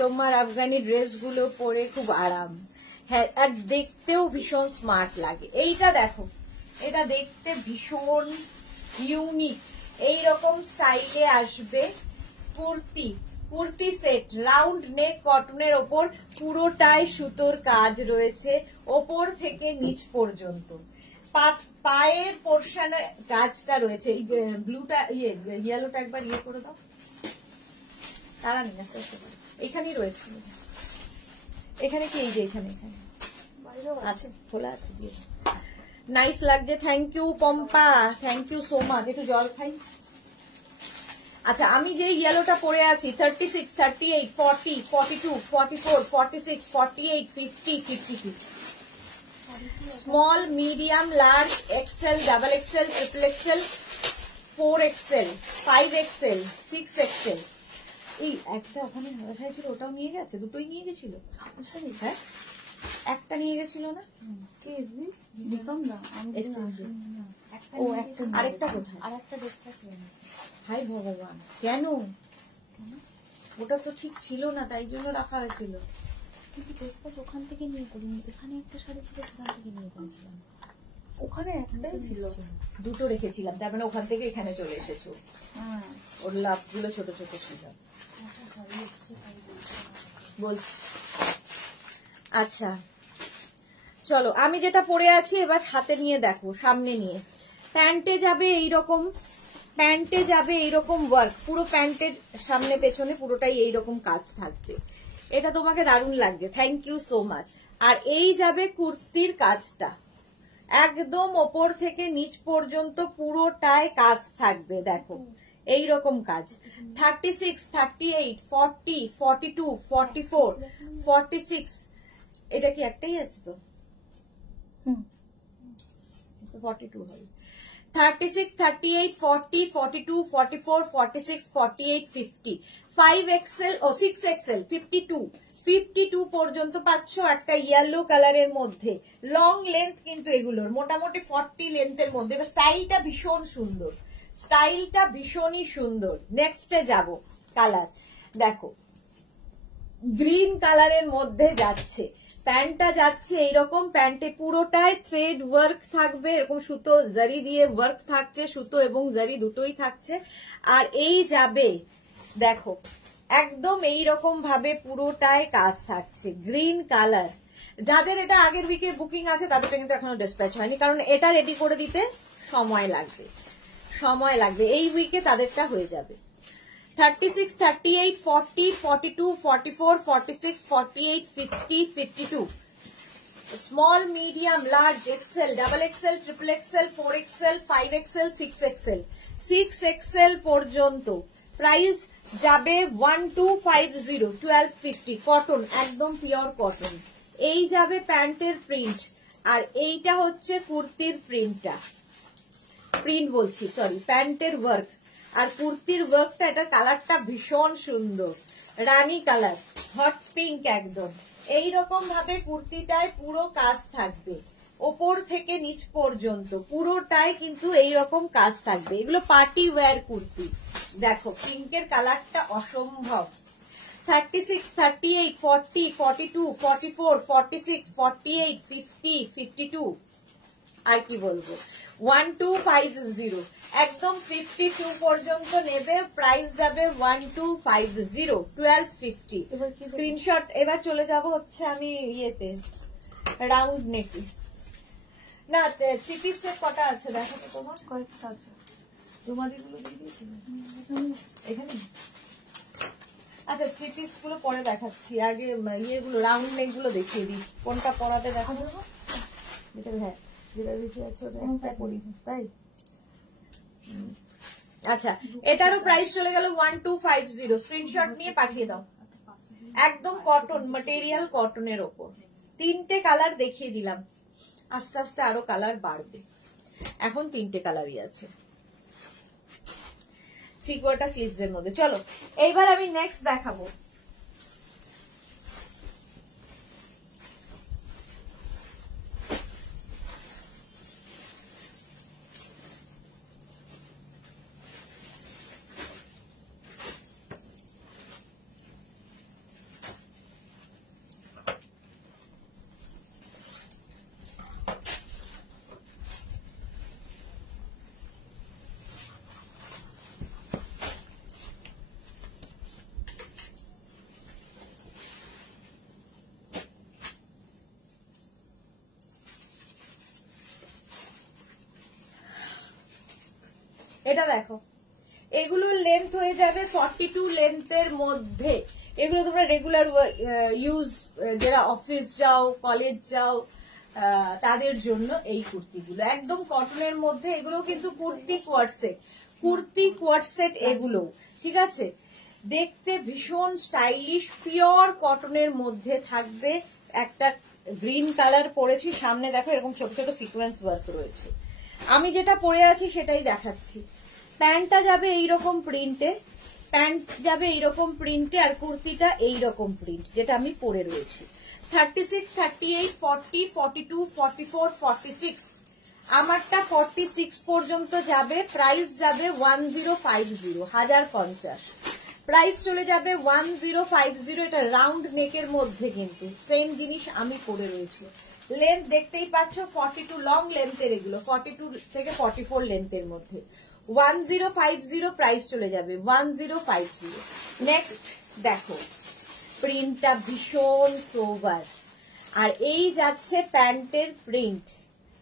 তোমার আফগানি ড্রেস গুলো পরে খুব আরাম, হ্যাঁ, আর দেখতেও ভীষণ স্মার্ট লাগে। এইটা দেখো, এটা দেখতে ভীষণ ইউনিক, এইরকম স্টাইলে আসবে। কুর্তি সেট, রাউন্ড নেক, কটনের ওপর, পুরোটাই সুতোর কাজ রয়েছে ওপর থেকে নিচ পর্যন্ত। পায়ের পোর্শনে কাজটা রয়েছে। ব্লুটা ইয়েলোটা একবার ইয়ে করে দাও, তারা নিয়ে আসতে পারে, এখানেই রয়েছে। এখানে কি? এই যে এখানে এখানে আছে, খোলা আছে, দিয়ে নাইস লাগছে। Thank you Pampa, thank you so much. একটু জল খাই। আচ্ছা আমি যে ইয়েলোটা পরে আছি 36, 38, 40, 42, 44, 46, 48, 50, 52, small, medium, large, XL, double XL, triple XL, 4 XL, 5 XL, 6 XL. এই একটা ওখানে সাদা ছিল, ওটাও নিয়ে গেছে, দুটোই নিয়ে গেছিল। হ্যাঁ একটা নিয়ে গেছিল না? কে দিতাম না এক্সচেঞ্জে। ও একটা, আরেকটা কোথায়? আরেকটা ডিসকাস হয়ে গেছে। হাই ভগবান, কেন? ওটা তো ঠিক ছিল না, তাই জন্য রাখা হয়েছিল। কিন্তু ডিসকাস ওখান থেকে নিয়ে করিনি, এখানে একটা শাড়ি ছিল, সেখান থেকে নিয়ে করেছিলাম। ওখানে একটাই ছিল, দুটো রেখেছিলাম, তার মানে ওখান থেকে এখানে চলে এসেছো। হ্যাঁ ওর লাভগুলো ছোট ছোট ছিল বলছি। আচ্ছা চলো, আমি যেটা পরে আছি এবার হাতে নিয়ে দেখো, সামনে নিয়ে। প্যান্টে যাবে এইরকম, প্যান্টে যাবে এইরকম ওয়ার্ক, পুরো প্যান্টের সামনে পেছনে পুরোটাই এইরকম কাজ থাকবে। এটা তোমাকে দারুণ লাগবে, থ্যাংক ইউ সো মাচ। আর এই যাবে কুর্তির কাজটা, একদম ওপর থেকে নিচ পর্যন্ত পুরোটায় কাজ থাকবে। দেখো এইরকম কাজ। 36, 38, 40, 42, 44, 46, এটা কি একটাই আছে তো? 42 হবে। 36, 38, 40, 42, 44, 46, 48, 50, 5 এক্সেল ও 6 এক্সেল, 52 পর্যন্ত পাচ্ছ একটা ইয়েলো কালারের মধ্যে। লং লেন্থ কিন্তু এগুলোর মোটামুটি 40 লেন্থের মধ্যে। স্টাইলটা ভীষণ সুন্দর, স্টাইলটা ভীষণই সুন্দর। নেক্সটে যাব, কালার দেখো, গ্রিন কালারের মধ্যে যাচ্ছে। প্যান্টটা যাচ্ছে এইরকম, প্যান্টে পুরোটাই থ্রেড ওয়ার্ক থাকবে, এরকম সুতো জারি দিয়ে ওয়ার্ক থাকছে, সুতো এবং জারি দুটোই থাকছে। আর এই যাবে দেখো একদম এইরকম ভাবে পুরোটায় কাজ থাকছে, গ্রিন কালার। যাদের এটা আগের উইকে বুকিং আছে তাদেরটা কিন্তু এখনো ডিসপ্যাচ হয়নি, কারণ এটা রেডি করে দিতে সময় লাগবে, এই উইকে তাদেরটা হয়ে যাবে। 36, 38, 40, 42, 44, 46, 48, 50, 52. Small, medium, large, XL, double XL, triple XL, 4XL, 5XL, 6XL. 6XL পর্যন্ত প্রাইস যাবে 1250, 1250 কটন, একদম পিওর কটন। এই যাবে প্যান্টের প্রিন্ট, আর এইটা হচ্ছে কুর্তির প্রিন্টটা, প্রিন্ট বলছি সরি, প্যান্টের ওয়ার্ক। আর কুর্তির ওয়ার্কটা, এটার কালারটা ভীষণ সুন্দর, রানী কালার, হট পিঙ্ক একদম। এইরকম ভাবে কুর্তিটায় পুরো কাজ থাকবে, ওপর থেকে নিচ পর্যন্ত পুরোটাই কিন্তু এইরকম কাজ থাকবে। এগুলো পার্টি ওয়্যার কুর্তি। দেখো পিঙ্কের কালারটা অসম্ভব। 36, 38, 40, 42, 44, 46, 48, 50, 52। আর কি বলবো, 1250, একদম 52 পর্যন্ত নেবে, প্রাইস যাবে 1250, 1250। স্ক্রিনশট। এবার চলে যাব হচ্ছে আমি ইয়েতে, রাউন্ড নেকে। না, 3 পিসের কটা আছে দেখো তো, তোমার কয়েকটা আছে, তোমাদেরগুলো দিয়ে দিয়েছিল এখানে। আচ্ছা 3 পিস গুলো পরে দেখাচ্ছি, আগে ইয়েগুলো রাউন্ড নেক গুলো দেখিয়ে দিই, কোনটা পরাতে দেখা যাবো। হ্যাঁ, যেটা বেশি আছে ওটা একটা করি, তাই। আচ্ছা, এটারও প্রাইস চলে গেল 1250। স্ক্রিনশট নিয়ে পাঠিয়ে দাও। একদম কটন ম্যাটেরিয়াল, কটনের ওপর। 3টে কালার দেখিয়ে দিলাম, আস্তে আস্তে আরো কালার বাড়বে। এখন 3টে কালারই আছে 3/4 স্লিভস এর মধ্যে। চলো এইবার আমি নেক্সট দেখাবো। এটা দেখো, এগুলোর লেন্থ হয়ে যাবে 42 লেন্থের মধ্যে। এগুলো তোমরা রেগুলার ইউজ, যারা অফিস যাও, কলেজ যাও, তাদের জন্য এই কুর্তিগুলো একদম কটনের মধ্যে। এগুলো কিন্তু কুর্তি কোয়ার্টসেট, কুর্তি কোয়ার্টসেট এগুলো, ঠিক আছে। দেখতে ভীষণ স্টাইলিশ, পিওর কটনের মধ্যে থাকবে। একটা গ্রিন কালার পরেছি, সামনে দেখো এরকম ছোট ছোট সিকোয়েন্স ওয়ার্ক রয়েছে। আমি যেটা পরে আছি সেটাই দেখাচ্ছি। প্যান্টটা যাবে এইরকম প্রিন্টে, প্যান্ট যাবে এইরকম প্রিন্টে, আর কুর্তিটা এইরকম প্রিন্ট যেটা আমি পরে রয়েছি। 36, 38, 40, 42, 44, 46। আমারটা 46 পর্যন্ত যাবে, প্রাইস যাবে 1050, 1050। প্রাইস চলে যাবে 1050। এটা রাউন্ড নেকের মধ্যে, কিন্তু সেম জিনিস আমি পরে রয়েছি। লেন্থ দেখতেই পাচ্ছ 42 লং লেন্থের, এগুলো 42 থেকে 44 লেন্থের মধ্যে। 1050 প্রাইস চলে যাবে, 1050। নেক্সট দেখো, প্রিন্টটা ভীষণ সোবার, আর এই যাচ্ছে প্যান্টের প্রিন্ট।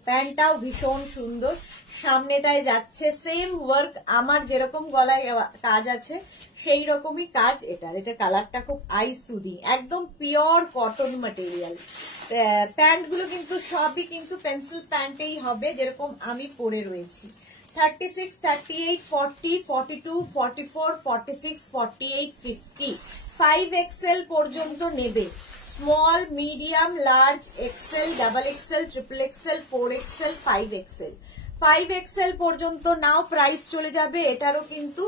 প্যান্টটাও ভীষণ সুন্দর, সামনেটায় যাচ্ছে সেম ওয়ার্ক, আমার যেরকম গলায় কাজ আছে সেই রকমই কাজ এটার। এটা কালারটা খুব আইসুদি, একদম পিওর কটন ম্যাটেরিয়াল। প্যান্ট গুলো কিন্তু সবই কিন্তু পেন্সিল প্যান্টেই হবে, যেরকম আমি পরে রয়েছি। 36, 38, 40, 42, 44, 46, 48, 50, 5XL পর্যন্ত নেবে। Small, medium, large, XL, double XL, triple XL, 4XL, 5XL। 5XL পর্যন্ত নাও, প্রাইস চলে যাবে এটারও কিন্তু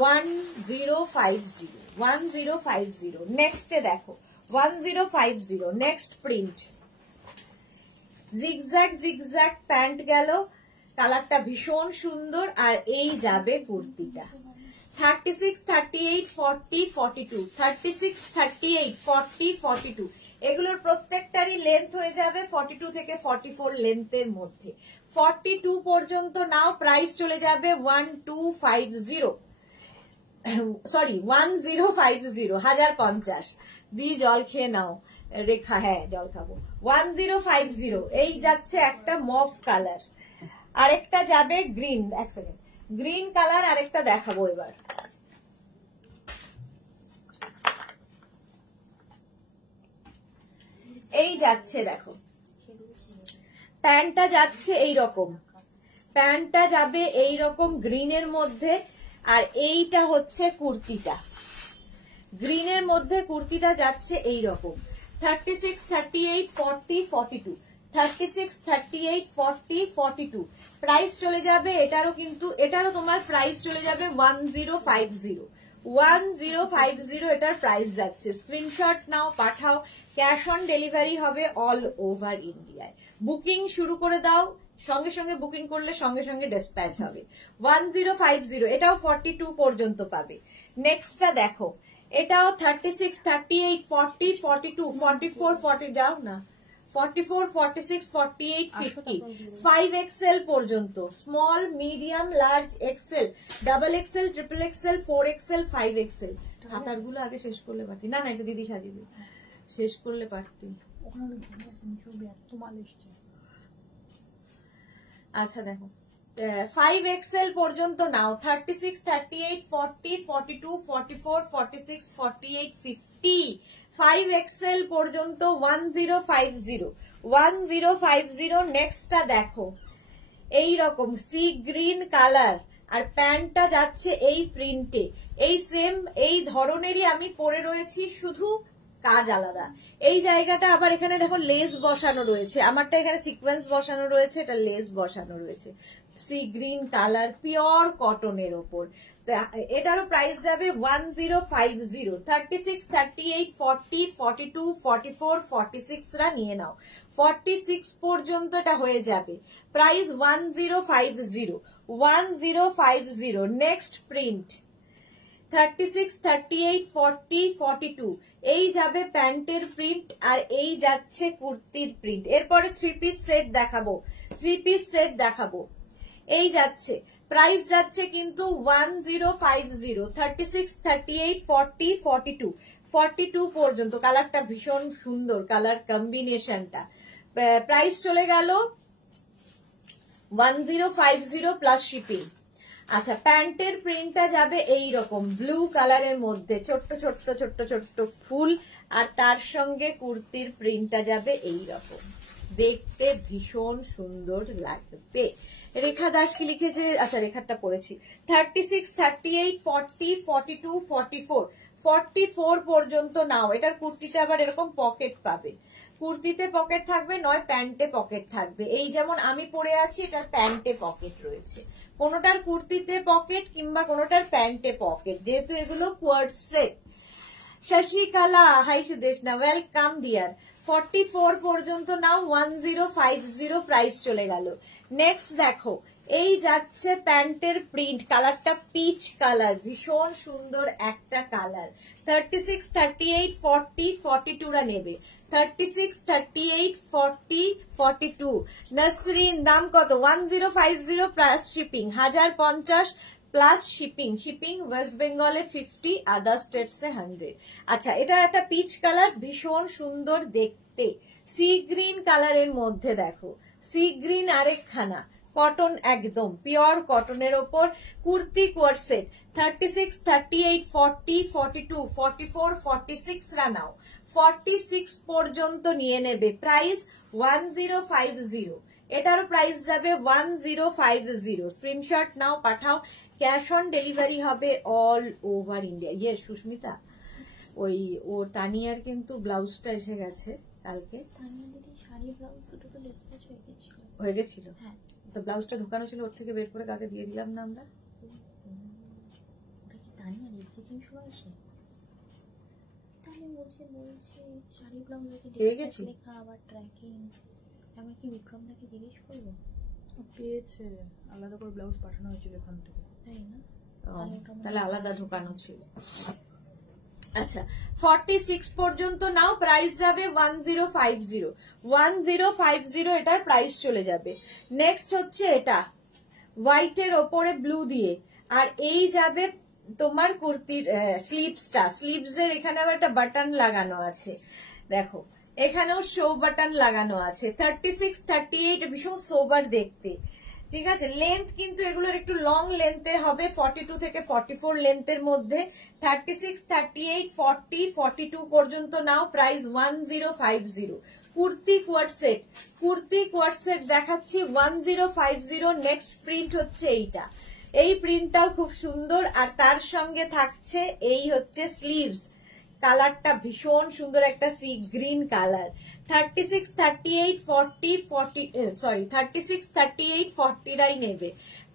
1050, 1050। নেক্সটে দেখো 1050, next print, zigzag zigzag pant গেল, কালারটা ভীষণ সুন্দর। আর এই যাবে কুর্তিটা 36, 38, 40, 42, 36, 38, 40, 42। এগুলোর প্রত্যেকটারই লেন্থ হয়ে যাবে 42 থেকে 44 লেন্থের মধ্যে। 42 পর্যন্ত নাও, প্রাইস চলে যাবে 1250, সরি 1050, 1050। দিয়ে জল খেয়ে নাও রেখা, হ্যাঁ জল খাবো। 1050। এই যাচ্ছে একটা মফ কালার, আরেকটা যাবে গ্রিন, এক সেকেন্ড, গ্রিন কালার আরেকটা দেখাবো এবার। এই যাচ্ছে দেখো, প্যান্টটা যাচ্ছে এইরকম, প্যান্টটা যাবে এইরকম গ্রিনের মধ্যে, আর এইটা হচ্ছে কুর্তিটা, গ্রিনের মধ্যে কুর্তিটা যাচ্ছে এইরকম 36, 38, 40, 42, 36, 38, 40, 42 প্রাইস চলে যাবে এটারও, কিন্তু এটারও তোমার প্রাইস চলে যাবে 1050, 1050 এটার প্রাইস যাচ্ছে। স্ক্রিনশট নাও, পাঠাও, ক্যাশ অন ডেলিভারি হবে অল ওভার ইন্ডিয়ায়। বুকিং শুরু করে দাও, সঙ্গে সঙ্গে বুকিং করলে সঙ্গে সঙ্গে ডিসপ্যাচ হবে। 1050, এটাও 42 পর্যন্ত পাবে। নেক্সটটা দেখো, এটাও 36, 38, 40, 42, 44, 40 যাও না, 44, 46, 48, 50, 5XL পর্যন্ত, small, medium, large, XL, double XL, triple XL, 4XL, 5XL। খাতারগুলো আগে শেষ করলে পারতি, না না এটা দিদি সাজিয়ে দিই, শেষ করলে পারতি। আচ্ছা দেখো, 5XL পর্যন্ত নাও, 36, 38, 40, 42, 44, 46, 48, 50, 5XL পর্যন্ত 1050, 1050। নেক্সটটা দেখো, এই রকম সি গ্রিন কালার, আর প্যান্টটা যাচ্ছে এই প্রিন্টে, এই সেম এই ধরনেরই আমি পরে রয়েছি, শুধু কাজ আলাদা। এই জায়গাটা আবার এখানে দেখো লেস বসানো রয়েছে, আমারটা এখানে সিকোয়েন্স বসানো রয়েছে, এটা লেস বসানো রয়েছে। সি গ্রিন কালার, পিওর কটনের ওপর, এটারও প্রাইস যাবে 1050, 36, 38, 40, 42, 44, 46 রা নিয়ে নাও, 46 পর্যন্ত এটা হয়ে যাবে, প্রাইস 1050, 1050। নেক্সট প্রিন্ট 36, 38, 40, 42, এই যাবে প্যান্টের প্রিন্ট, আর এই যাচ্ছে কুর্তির প্রিন্ট। এরপরে 3 পিস সেট দেখাবো, 3 পিস সেট দেখাবো। এই যাচ্ছে, প্রাইস যাচ্ছে কিন্তু 1050, 36, 38, 40, 42, 42 পর্যন্ত। কালারটা ভীষণ সুন্দর, কালার কম্বিনেশনটা। প্রাইস চলে গেল 1050 প্লাস শিপিং। আচ্ছা, প্যান্টের প্রিন্টটা যাবে এই রকম ব্লু কালারের মধ্যে, ছোট্ট ছোট্ট ছোট্ট ছোট্ট ফুল, আর তার সঙ্গে কুর্তির প্রিন্টটা যাবে এই রকম, দেখতে ভীষণ সুন্দর লাগবে। রেখা দাস কি লিখেছে, আচ্ছা রেখাটা পড়েছি, 36, 38, 40, 42, 44, 44 পর্যন্ত নাও। এটার কুর্তিতে আবার এরকম পকেট পাবে, কুর্তিতে পকেট থাকবে, নয় প্যান্টে পকেট থাকবে। এই যেমন আমি পরে আছি, এটার প্যান্টে পকেট রয়েছে, কোনোটার কুর্তিতে পকেট কিংবা কোনোটার প্যান্টে পকেট, যেহেতু এগুলো coord set. Shashikala, hi Sudeshna, welcome dear. 44 পর্যন্ত নাও, 1050 প্রাইস চলে গেল। নেক্সট দেখো, এই যাচ্ছে প্যান্টের প্রিন্ট, কালারটা পিচ কালার, ভীষণ সুন্দর একটা কালার। 36, 38, 40, 42 রা নেবে, 36, 38, 40, 42। নাসরিন, দাম কত? 1050 plus shipping, 1050 plus shipping. Shipping West বেঙ্গলে 50, আদার স্টেটসে 100। আচ্ছা, এটা একটা পিচ কালার, ভীষণ সুন্দর দেখতে। সি গ্রিন কালারের মধ্যে দেখো, সি গ্রিন আরেকখানা, কটন, একদম পিওর কটনের ওপর কুর্তি কোয়ার সেট। 36, 38, 40, 42, 44, 46 রা নাও, 46 পর্যন্ত নিয়ে নেবে, প্রাইস 1050। এটারও প্রাইস যাবে 1050। স্ক্রিনশট নাও, পাঠাও, ক্যাশ অন ডেলিভারি হবে অল ওভার ইন্ডিয়া। ইয়ে সুস্মিতা, ওই ওর তানিয়ার কিন্তু ব্লাউজটা এসে গেছে কালকে। তানিয়া দিদি শাড়ি ব্লাউজ দুটো তো ডিসপ্যাচ হয়ে গেছিল, হ্যাঁ, তো ব্লাউজটা ঢুকানো ছিল, ওর থেকে বের করে কাকে দিয়ে দিলাম না আমরা। ওটা কি তানিয়া এক্সিকিউটিভ শো আসে? তাহলে বলছে শাড়ি ব্লাউজ ডিসপ্যাচ লেখা, আবার ট্র্যাকিং। আমি কি বিক্রম দাকে জিজ্ঞেস করবো? পেয়েছে, আলাদা করে ব্লাউজ পাঠানো হয়েছিল এখান থেকে, তাই না? তাহলে আলাদা ঢুকানো ছিল। আচ্ছা, 46 পর্যন্ত নাও, প্রাইস যাবে 1050, 1050 এটার প্রাইস চলে যাবে। নেক্সট হচ্ছে এটা হোয়াইটের ওপরে ব্লু দিয়ে, আর এই যাবে তোমার কুর্তির স্লিভসটা, স্লিভসের এখানে আবার একটা বাটন লাগানো আছে, দেখো এখানেও শো বাটন লাগানো আছে। 36, 38 ভীষণ সোবার দেখতে, ঠিক আছে, লেন্থ কিন্তু এগুলোর একটু লং লেন্থে হবে, 42 থেকে 44 লেন্থের মধ্যে। 36, 38, 40, 42 পর্যন্ত নাও। প্রাইস 1050। কুর্তি কোয়ার্ড সেট দেখাচ্ছি 1050। নেক্সট প্রিন্ট হচ্ছে এইটা, এই প্রিন্টটাও খুব সুন্দর। আর তার সঙ্গে থাকছে এই হচ্ছে স্লিভস, কালারটা ভীষণ সুন্দর, একটা সি গ্রিন কালার। 36, 38, 40 নেবে।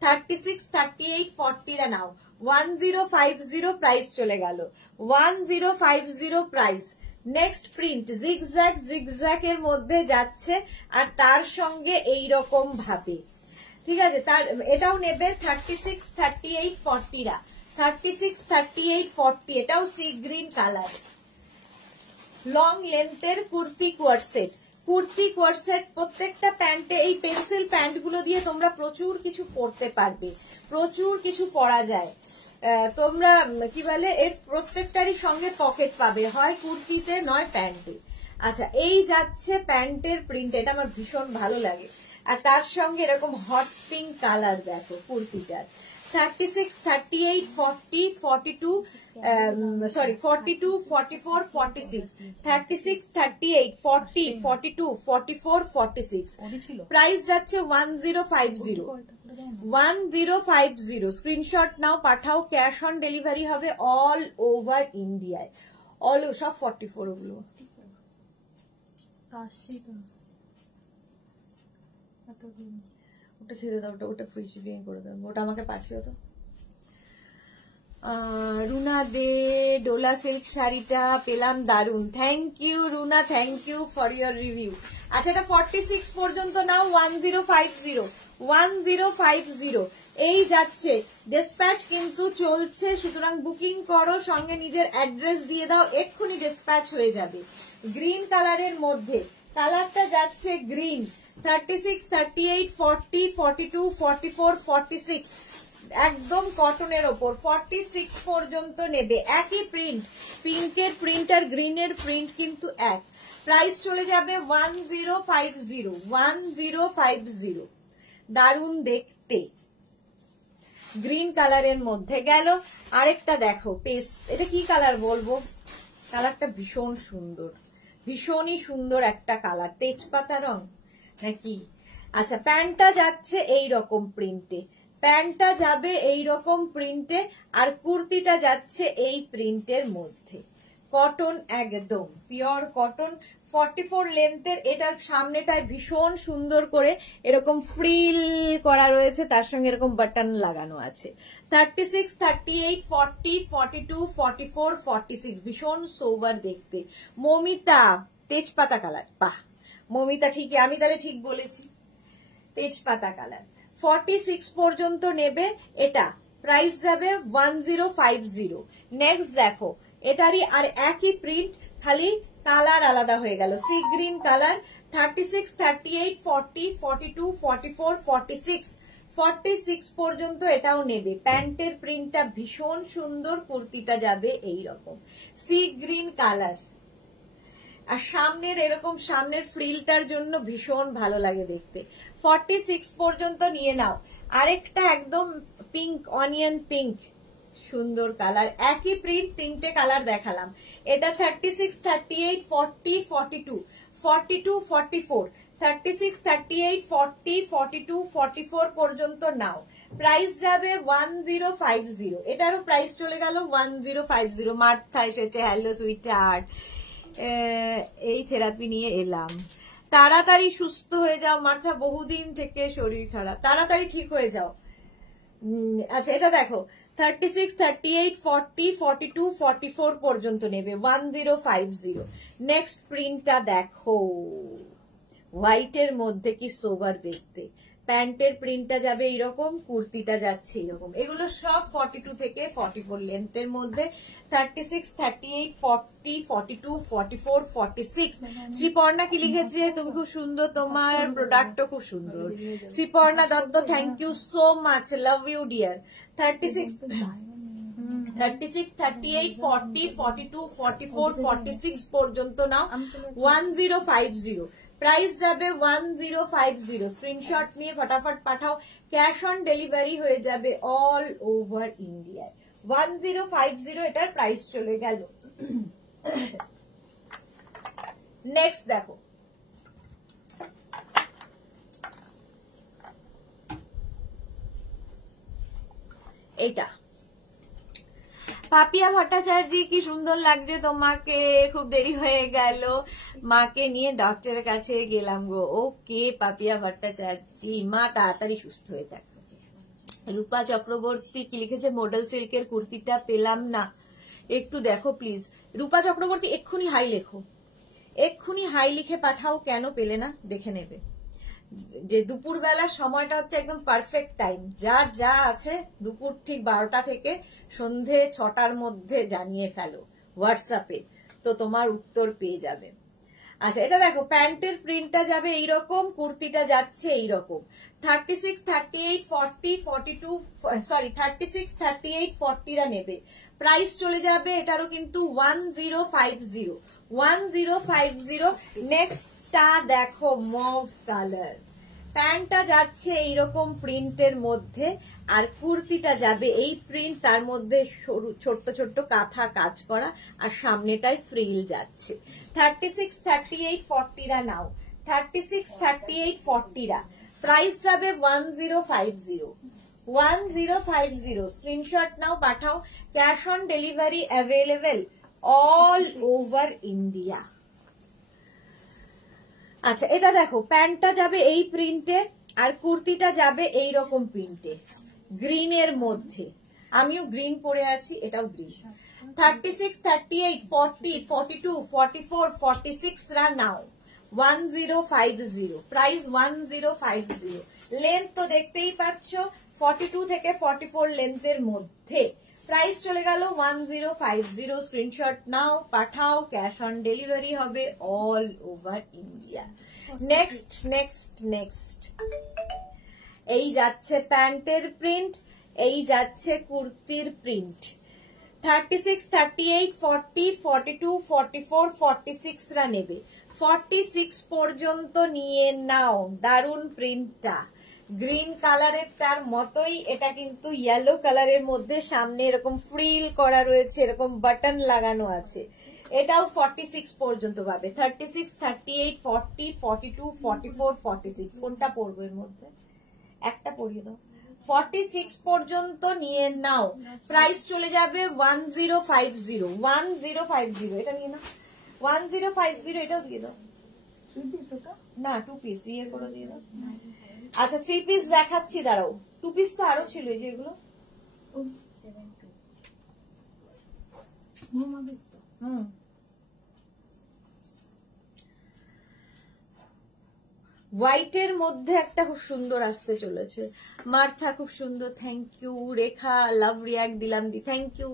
36, 38, 40 নাও। 1050 প্রাইস চলে গেল, 1050 প্রাইস। নেক্সট প্রিন্ট জিগজ্যাগ এর মধ্যে যাচ্ছে, আর তার সঙ্গে এই রকম ভাবে, ঠিক আছে, তার এটাও নেবে 36, 38, 40 36, 38, 40। এটাও সি গ্রিন কালার, লং লেন্থের কুর্তি কোয়ার্ড সেট। প্রত্যেকটা প্যান্টে, এই পেন্সিল প্যান্ট গুলো দিয়ে তোমরা প্রচুর কিছু পরতে পারবে, প্রচুর কিছু পরা যায়। তোমরা কি বলে, এর প্রত্যেকটারই সঙ্গে পকেট পাবে, হয় কুর্তিতে নয় প্যান্টে। আচ্ছা, এই যাচ্ছে প্যান্টের প্রিন্ট, এটা আমার ভীষণ ভালো লাগে। আর তার সঙ্গে এরকম হট পিঙ্ক কালার দেখো কুর্তিটার। 36, 38, 40, 42, 42, 44, 46, 36, 38, 40, 42, 44, 46। প্রাইস যাচ্ছে 1050। 1050 স্ক্রিনশট নাও, পাঠাও। ক্যাশ অন ডেলিভারি হবে অল ওভার ইন্ডিয়ায়, অল সব 44 ওগুলো। ওটা ছেড়ে দাও, ওটা ফ্রি শিপিং করে দাও, ওটা আমাকে পাঠিও তো। রুনা দে ডোলা সিল্ক শাড়িটা পেলাম দারুন, thank you Runa, thank you for your review. আচ্ছা, এটা 46 পর্যন্ত নাও। 1050 এই যাচ্ছে। ডিসপ্যাচ কিন্তু চলছে, সুতরাং বুকিং করো, সঙ্গে নিজের অ্যাড্রেস দিয়ে দাও, এক্ষুনি ডিসপ্যাচ হয়ে যাবে। গ্রিন কালারের মধ্যে, কালারটা যাচ্ছে গ্রিন। 36, 38, 40, 42, 44, 46 একদম কটনের ওপর। 46 পর্যন্ত নেবে। একই প্রিন্ট, পিঙ্কের প্রিন্ট আর গ্রিনের প্রিন্ট কিন্তু এক। প্রাইস চলে যাবে 1050। 1050 দারুন দেখতে, গ্রিন কালারের মধ্যে গেল। আরেকটা দেখো পেস্ট, এটা কি কালার বলবো, কালারটা ভীষণ সুন্দর, ভীষণই সুন্দর একটা কালার, তেজপাতা রং নাকি। আচ্ছা, প্যান্টটা যাচ্ছে এই রকম প্রিন্টে, প্যান্টটা যাবে এই রকম প্রিন্টে, আর কুর্তিটা যাচ্ছে এই প্রিন্টের মধ্যে। কটন, একদম পিওর কটন, 44 লেন্থের। এটার সামনেটায় ভীষণ সুন্দর করে এরকম ফ্রিল করা রয়েছে, তার সঙ্গে এরকম বাটন লাগানো আছে। 36, 38, 40, 42, 44, 46 ভীষণ সোবার দেখতে। মমিতা তেজপাতা কালার, বাহ মমিতা, ঠিকই, আমি তাহলে ঠিক বলেছি, তেজপাতা কালার। 46 পর্যন্ত নেবে এটা, প্রাইস যাবে 1050। নেক্সট দেখো, এটারই আর একই প্রিন্ট, খালি কালার আলাদা হয়ে গেল, সি গ্রিন কালার। 36, 38, 40, 42, 44, 46 46 পর্যন্ত এটাও নেবে। প্যান্টের প্রিন্টটা ভীষণ সুন্দর, কুর্তিটা যাবে এই রকম সি গ্রিন কালার। আর সামনের এরকম সামনের ফ্রিলটার জন্য ভীষণ ভালো লাগে দেখতে। 46 পর্যন্ত নিয়ে নাও। আরেকটা একদম পিঙ্ক, অনিয়ন পিঙ্ক, সুন্দর কালার, একই প্রিন্ট, তিনটে কালার দেখালাম। এটা 36, 38, 40, 42, 42, 44, 36, 38, 40, 42, 44 পর্যন্ত নাও। প্রাইস যাবে 1050। এটারও প্রাইস চলে গেল 1050। মার্থা এসেছে, হ্যালো সুইট হার্ট, এই থেরাপি নিয়ে এলাম। তাড়াতাড়ি সুস্থ হয়ে যাও মার্থা, বহুদিন থেকে শরীর খারাপ, তাড়াতাড়ি ঠিক হয়ে যাও। আচ্ছা, এটা দেখো 36, 38, 40, 42, 44 পর্যন্ত নেবে, 1050। নেক্সট প্রিন্টটা দেখো, হোয়াইটের মধ্যে কি সোবার দেখতে। প্যান্টের প্রিন্টটা যাবে এইরকম, কুর্তিটা যাচ্ছে এরকম। এগুলো সব 42 থেকে 44 লেন্থের মধ্যে। 36, 38, 40, 42, 44, 46। শ্রীপর্ণা কি লিখেছে, তুমি খুব সুন্দর, তোমার প্রোডাক্টও খুব সুন্দর। Sriparna Dutta, thank you so much, love you dear. 36, 38, 40, 42, 44, 46 পর্যন্ত নাও। 1050। প্রাইস যাবে 1050। স্ক্রিনশট নিয়ে ফটাফট পাঠাও, ক্যাশ অন ডেলিভারি হয়ে যাবে অল ওভার ইন্ডিয়ায়। 1050 এটার প্রাইস চলে গেল। নেক্সট দেখো, এইটা পাপিয়া ভট্টাচার্য, কি সুন্দর লাগছে তোমাকে, খুব দেরি হয়ে গেল, মাকে নিয়ে ডক্টরের কাছে গেলাম গো। ওকে পাপিয়া ভট্টাচার্য, মা তাড়াতাড়ি সুস্থ হয়ে যাক। রূপা চক্রবর্তী কি লিখেছে, মডেল সিল্কের কুর্তিটা পেলাম না, একটু দেখো প্লিজ। রূপা চক্রবর্তী এক্ষুনি হাই লেখো, এক্ষুনি হাই লিখে পাঠাও, কেন পেলে না দেখে নেবে। যে দুপুরবেলার সময়টা হচ্ছে একদম পারফেক্ট টাইম, যার যা আছে দুপুর ঠিক 12টা থেকে সন্ধে 6টার মধ্যে জানিয়ে ফেলো হোয়াটসঅ্যাপে, তো তোমার উত্তর পেয়ে যাবে। আচ্ছা এটা দেখো, প্যান্টের প্রিন্টটা যাবে এইরকম, কুর্তিটা যাচ্ছে এইরকম। 36, 38, 40, 42, সরি 36, 38, 40রা নেবে, প্রাইস চলে যাবে এটারও কিন্তু 1050। 1050। নেক্সটটা দেখো, মভ কালার, প্যান্টটা যাচ্ছে এইরকম প্রিন্টের মধ্যে, আর কুর্তিটা যাবে এই প্রিন্ট, তার মধ্যে সরু ছোট্ট ছোট্ট কাঁথা কাজ করা, আর সামনেটায় ফ্রিল যাচ্ছে। 36, 38, 40রা নাও, 36, 38, 40রা প্রাইস যাবে 1050। 1050 স্ক্রিনশট নাও, পাঠাও, cash on delivery available all over India. আচ্ছা এটা দেখো, প্যান্টটা যাবে এই প্রিন্টে, আর কুর্তিটা যাবে এই রকম প্রিন্টে, গ্রিনের মধ্যে। আমিও গ্রিন পরে আছি, এটাও গ্রিন। 36, 38, 40, 42, 44, 46রা নাও, 1050 প্রাইস 1050। লেন্থ তো দেখতেই পাচ্ছ, 42 থেকে 44 লেন্থের মধ্যে, প্রাইস চলে গেল 1050। স্ক্রিনশট নাও, পাঠাও, ক্যাশ অন ডেলিভারি হবে all over India. Next next next, এই যাচ্ছে প্যান্টের প্রিন্ট, এই যাচ্ছে কুর্তির প্রিন্ট। 36, 38, 40, 42, 44, 46রা নেবে, 46 পর্যন্ত নিয়ে নাও। দারুন প্রিন্টটা, গ্রিন কালারেরটার মতোই এটা কিন্তু ইয়েলো কালারের মধ্যে, সামনে এরকম ফ্রিল করা রয়েছে, এরকম বাটন লাগানো আছে, এটাও 46 পর্যন্ত পাবে। 36, 38, 40, 42, 44, 46 কোনটা পরবো এর মধ্যে, একটা পরিয়ে দাও। 46 পর্যন্ত নিয়ে নাও, প্রাইস চলে যাবে 1050। 1050 এটা নিয়ে নাও, 1050 এটাও দিয়ে দাও। না 2 পিস ইয়ে করে দিয়ে দাও। আচ্ছা 3 পিস দেখাচ্ছি, দাঁড়াও, 2 পিস তো আরো ছিল যেগুলো। হোয়াইটের মধ্যে একটা খুব সুন্দর আসতে চলেছে, মার্থা খুব সুন্দর, thank you. Rekha love react দিলাম, দি থ্যাংক ইউ,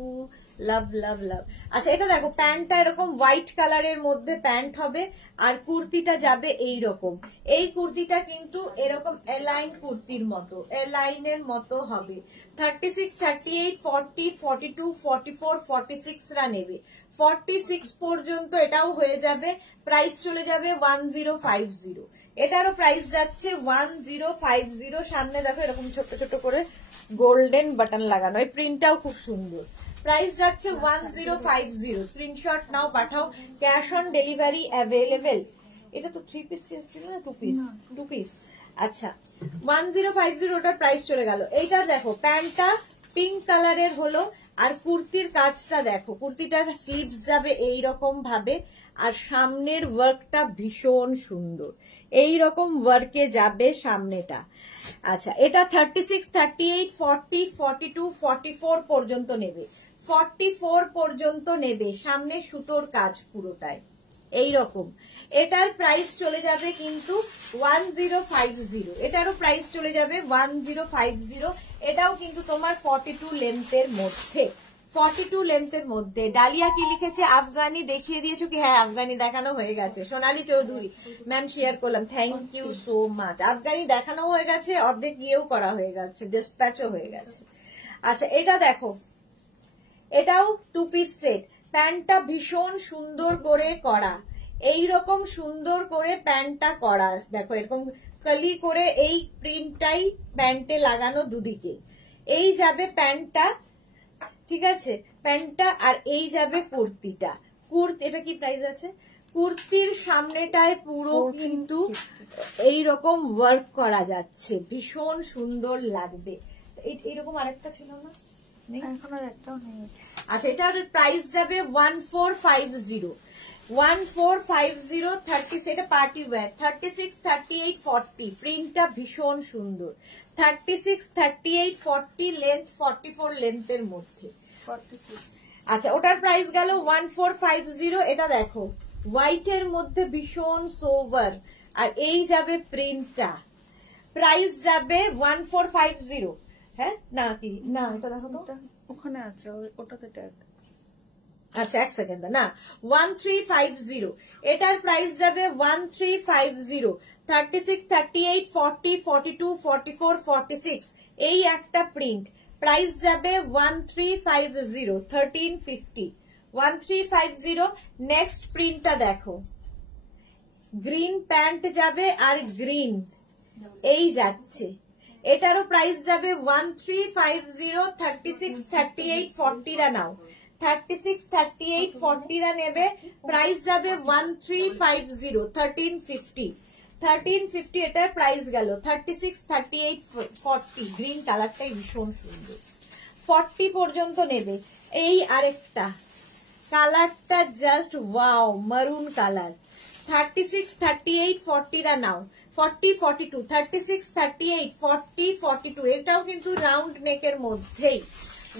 লাভ লাভ লাভ। আচ্ছা এটা দেখো, প্যান্টটা এরকম হোয়াইট কালারের মধ্যে প্যান্ট হবে, আর কুর্তিটা যাবে এই রকম। এই কুর্তিটা কিন্তু এরকম এলাইন কুর্তির মতো, এলাইনের মতো হবে। 36, 38, 40, 42, 44, 46রা নেবে, 46 পর্যন্ত এটাও হয়ে যাবে, প্রাইস চলে যাবে 1050। এটারও প্রাইস যাচ্ছে 1050। সামনে দেখো এরকম ছোট ছোট করে গোল্ডেন বাটন লাগানো, এই প্রিন্টটাও খুব সুন্দর, প্রাইস যাচ্ছে 1050। স্ক্রিনশট নাও, পাঠাও, ক্যাশ অন ডেলিভারি অ্যাভেলেবেল। এটা তো 3 পিস ছিল না, 2 পিস? 2 পিস। আচ্ছা 1050 ওটার প্রাইস চলে গেল। এইটা দেখো, প্যান্টটা পিঙ্ক কালারের হলো, আর কুর্তির কাজটা দেখো, কুর্তিটার স্লিভস যাবে এইরকম ভাবে, আর সামনের ওয়ার্কটা ভীষণ সুন্দর, এইরকম ওয়ার্কে যাবে সামনেটা। আচ্ছা এটা 36, 38, 40, 42, 44 পর্যন্ত নেবে, 44 পর্যন্ত নেবে, সামনে সুতোর কাজ পুরোটাই এইরকম। এটার প্রাইস চলে যাবে কিন্তু 1050। এটারও প্রাইস চলে যাবে 1050। এটাও কিন্তু তোমার 42 লেন্থের মধ্যে, 42 লেন্থের মধ্যে। ডালিয়া কি লিখেছে, আফগানি দেখিয়ে দিয়েছো কি? হ্যাঁ আফগানি দেখানো হয়ে গেছে। সোনালী চৌধুরী ম্যাম শেয়ার করলাম, থ্যাংক ইউ সো মাচ। আফগানি দেখানো হয়ে গেছে, অর্ধেক গিয়েও করা হয়ে গেছে, ডিসপ্যাচও হয়ে গেছে। আচ্ছা এটা দেখো, এটাও 2 পিস সেট, প্যান্টটা ভীষণ সুন্দর করে করা, এইরকম সুন্দর করে প্যান্টটা করা, দেখো এরকম কালি করে এই প্রিন্টটাই প্যান্টে লাগানো দুদিকে। এই যাবে প্যান্টটা, ঠিক আছে, প্যান্টটা, আর এই যাবে কুর্তিটা। এটা কি প্রাইস আছে? কুর্তির সামনেটায় পুরো কিন্তু এইরকম ওয়ার্ক করা যাচ্ছে, ভীষণ সুন্দর লাগবে। এইরকম আরেকটা ছিল না? এখন আর একটাও নেই। আচ্ছা, এটার প্রাইস যাবে 1450, 1450 30, এটা পার্টি ওয়্যার। 36, 38, 40 প্রিন্টটা ভীষণ সুন্দর। 36, 38, 40 লেন্থ, 44 লেন্থের মধ্যে। 46। আচ্ছা, ওটার প্রাইস গেল 1450। এটা দেখো হোয়াইটের মধ্যে ভীষণ সোভার, আর এই যাবে প্রিন্টটা, প্রাইস যাবে 1450। হ্যাঁ না কি না, এটা দেখো তো ওখানে আছে, ওটাতে ট্যাগ। আচ্ছা এক সেকেন্ড না, 1350, এটার প্রাইস যাবে 1350। 36, 38, 40, 42, 44, 46 এই একটা প্রিন্ট, প্রাইস যাবে 1350, 1350, 1350। নেক্সট প্রিন্টটা দেখো, গ্রিন প্যান্ট যাবে আর গ্রিন এই যাচ্ছে, এটারও প্রাইস যাবে 1350। 36, 38, 40 রা নাও, 36, 38, 40 রা নেবে, প্রাইস যাবে 1350, 1350, 1350 এটার প্রাইস গেল। 36, 38, 40 গ্রিন কালারটাই ভীষণ সুন্দর, 40 পর্যন্ত নেবে। এই আরেকটা কালারটা জাস্ট ওয়াও, মারুন কালার। 36, 38, 40 রা নাও, 40, 42, 36, 38, 40, 42 এটাও কিন্তু রাউন্ড নেকের মধ্যেই।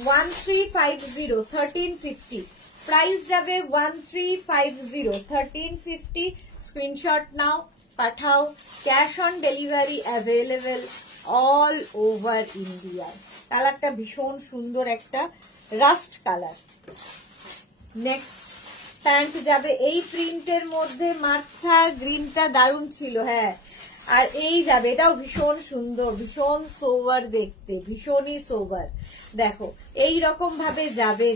1350, 1350 প্রাইস যাবে 1350, 1350। স্ক্রিনশট নাও, পাঠাও, cash on delivery available all over ইন্ডিয়ায়। কালারটা ভীষণ সুন্দর, একটা রাস্ট কালার। নেক্সট প্যান্ট যাবে এই প্রিন্টের মধ্যে, মাথা গ্রিনটা দারুণ ছিল, হ্যাঁ, আর এই যাবে, এটাও ভীষণ সুন্দর, ভীষণ সোভার দেখতে, ভীষণই সোভার। দেখো এই রকম ভাবে যাবে,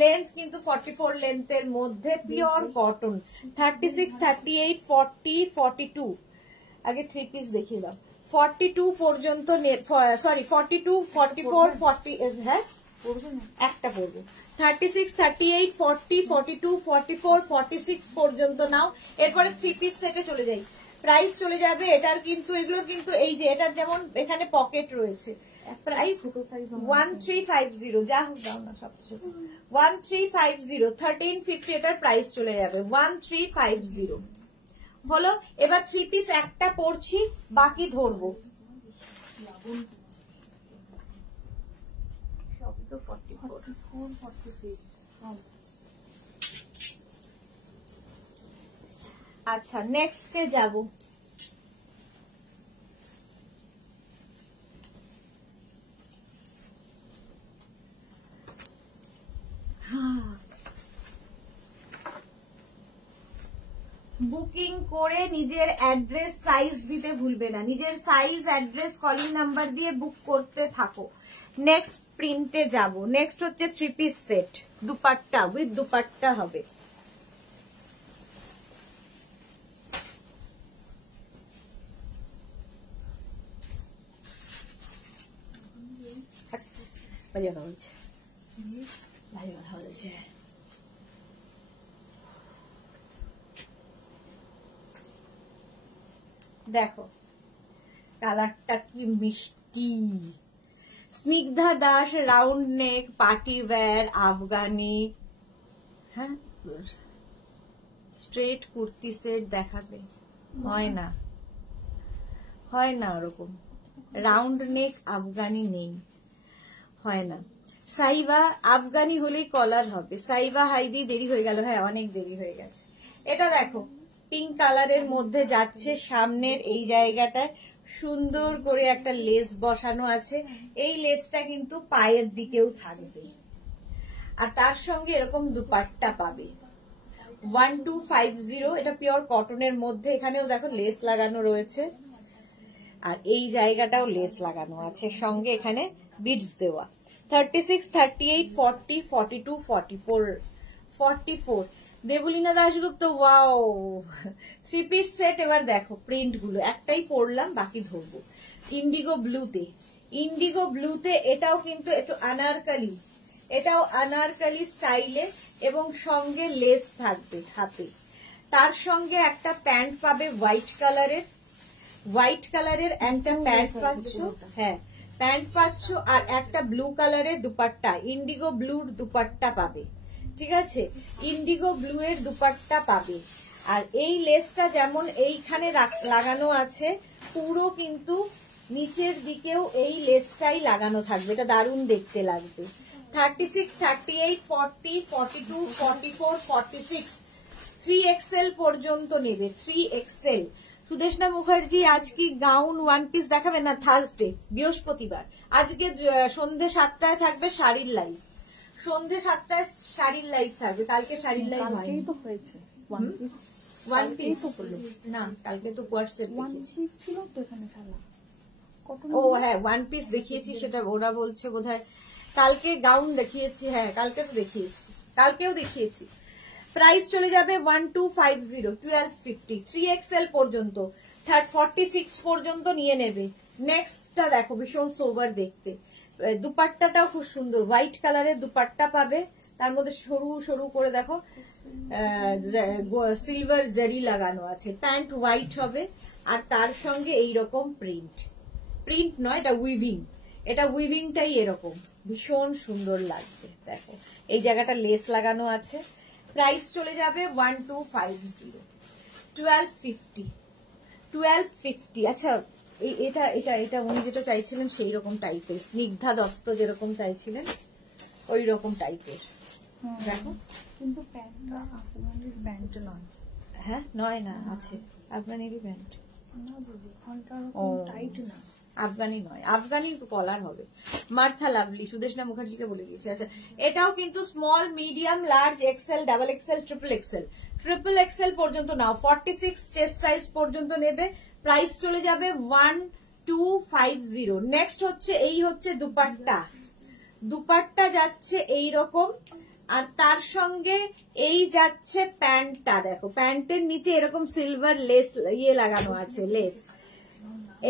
লেন্থ কিন্তু 44 লেন্থের মধ্যে, পিওর কটন। 36, 38, 40, 42 আগে 3 পিস দেখিয়ে দাও। 42 পর্যন্ত, সরি 42, 44, 40, হ্যাঁ একটা পড়বো। 36, 38, 40, 42, 44, 46 পর্যন্ত নাও। এরপরে 3 পিস সেটে চলে যাই, প্রাইস চলে যাবে এটার কিন্তু, এগুলোর কিন্তু এই যে এটার যেমন এখানে পকেট রয়েছে, প্রাইস 1350, যা হোক দাও না সবকিছু, 1350, 1350 এটার প্রাইস চলে যাবে 1350 হলো। এবার 3 পিস একটা পড়ছি, বাকি ধরবো। সবই তো 44, 46। আচ্ছা নেক্সটে যাব। বুকিং করে নিজের অ্যাড্রেস সাইজ দিতে ভুলবে না, নিজের সাইজ অ্যাড্রেস কলিং নাম্বার দিয়ে বুক করতে থাকো। নেক্সট প্রিন্টে যাব। নেক্সট হচ্ছে 3 piece set, dupatta with dupatta হবে। বাজে কথা বলছে, বাজে কথা বলছে। দেখো কালারটা কি মিষ্টি, Snigdha Das round neck party wear Afghani, হ্যাঁ স্ট্রেট কুর্তি সেট দেখাবে, হয় না, হয় না ওরকম, রাউন্ড নেক আফগানি নেই, হয় না। সাইবা আফগানি হলেই কলার হবে, সাইবা হাইদি দেরি হয়ে গেল, হ্যাঁ অনেক দেরি হয়ে গেছে। এটা দেখো পিঙ্ক কালারের মধ্যে যাচ্ছে, সামনের এই জায়গাটায় সুন্দর করে একটা লেস বসানো আছে, এই লেসটা কিন্তু পায়ের দিকেও থাকবে, আর তার সঙ্গে এরকম দুপাট্টা পাবে। 1250, এটা পিওর কটনের মধ্যে, এখানেও দেখো লেস লাগানো রয়েছে, আর এই জায়গাটাও লেস লাগানো আছে, সঙ্গে এখানে বিডস দেওয়া। 36, 38, 40, 42, 44, 44 Debolina Dasgupta, wow, 3 piece set. এবার দেখো প্রিন্ট গুলো, একটাই পরলাম, বাকি ধরবো। ইন্ডিগো ব্লুতে, ইন্ডিগো ব্লুতে এটাও কিন্তু একটু আনারকালি, এটাও আনারকালি স্টাইলে, এবং সঙ্গে লেস থাকবে হাতে। তার সঙ্গে একটা প্যান্ট পাবে হোয়াইট কালারের, হোয়াইট কালারের একটা প্যান্ট পাচ্ছ, হ্যাঁ প্যান্ট পাচ্ছ, আর একটা ব্লু কালারের দুপাট্টা, ইন্ডিগো ব্লুর দুপাট্টা পাবে, ঠিক আছে, ইন্ডিগো ব্লু এর দুপাট্টা পাবে। আর এই লেসটা যেমন এইখানে লাগানো আছে, পুরো কিন্তু নিচের দিকেও এই লেসটাই লাগানো থাকবে, এটা দারুণ দেখতে লাগবে। 36, 38, 40, 42, 44, 46, 3XL পর্যন্ত নেবে, 3XL। সুদেশনা মুখার্জি আজ কি গাউন ওয়ান পিস দেখাবে না? থার্সডে, বৃহস্পতিবার। আজকে সন্ধ্যে 7টায় থাকবে শাড়ির লাইভ, সন্ধ্যে 7টায় শাড়ির লাইভ থাকবে, কালকে শাড়ির লাইভ হয়নি। ওয়ান পিস না, কালকে তো কোয়ার্সেট দেখিয়েছি। ছিল তো এখানে শালা, ও হ্যাঁ ওয়ান পিস দেখিয়েছি, সেটা ওরা বলছে বোধহয় কালকে গাউন দেখিয়েছি, হ্যাঁ কালকে তো দেখিয়েছি, কালকেও দেখিয়েছি। প্রাইস চলে যাবে 1250, 1250, 3XL পর্যন্ত, 46 পর্যন্ত নিয়ে নেবে। নেক্সটটা দেখো ভীষণ সোবার দেখতে, দুপাট্টাটাও খুব সুন্দর, হোয়াইট কালারের দুপাট্টা পাবে, তার মধ্যে সরু সরু করে দেখো সিলভার জারি লাগানো আছে, প্যান্ট হোয়াইট হবে, আর তার সঙ্গে এইরকম প্রিন্ট, প্রিন্ট নয় এটা উইভিং, এটা উইভিংটাই এরকম ভীষণ সুন্দর লাগবে। দেখো এই জায়গাটা লেস লাগানো আছে। প্রাইস চলে যাবে 1250, 1250, 1250। আচ্ছা এটা এটা এটা উনি যেটা চাইছিলেন সেই রকম টাইপের, স্নিগ্ধা দত্ত যেরকম চাইছিলেন ওই রকম টাইপের। দেখো কিন্তু প্যান্টটা আফগানির প্যান্ট নয়। হ্যাঁ নয় না, আছে আফগানিরই প্যান্ট, না দিদি ঘন্টার টাইট না, আফগানি নয়, আফগানি কলার হবে। মার্থা লাভলি, সুদেশনা মুখার্জিকে বলে দিয়েছে। আচ্ছা এটাও কিন্তু small, medium, large, XL, double XL, triple XL, triple XL পর্যন্ত নাও, 46 চেস্ট সাইজ পর্যন্ত নেবে। প্রাইস চলে যাবে 1250। নেক্সট হচ্ছে এই হচ্ছে দুপাট্টা, দুপাট্টা যাচ্ছে এই রকম, আর তার সঙ্গে এই যাচ্ছে প্যান্টটা, দেখো প্যান্টের নিচে এরকম সিলভার লেস ইয়ে লাগানো আছে, লেস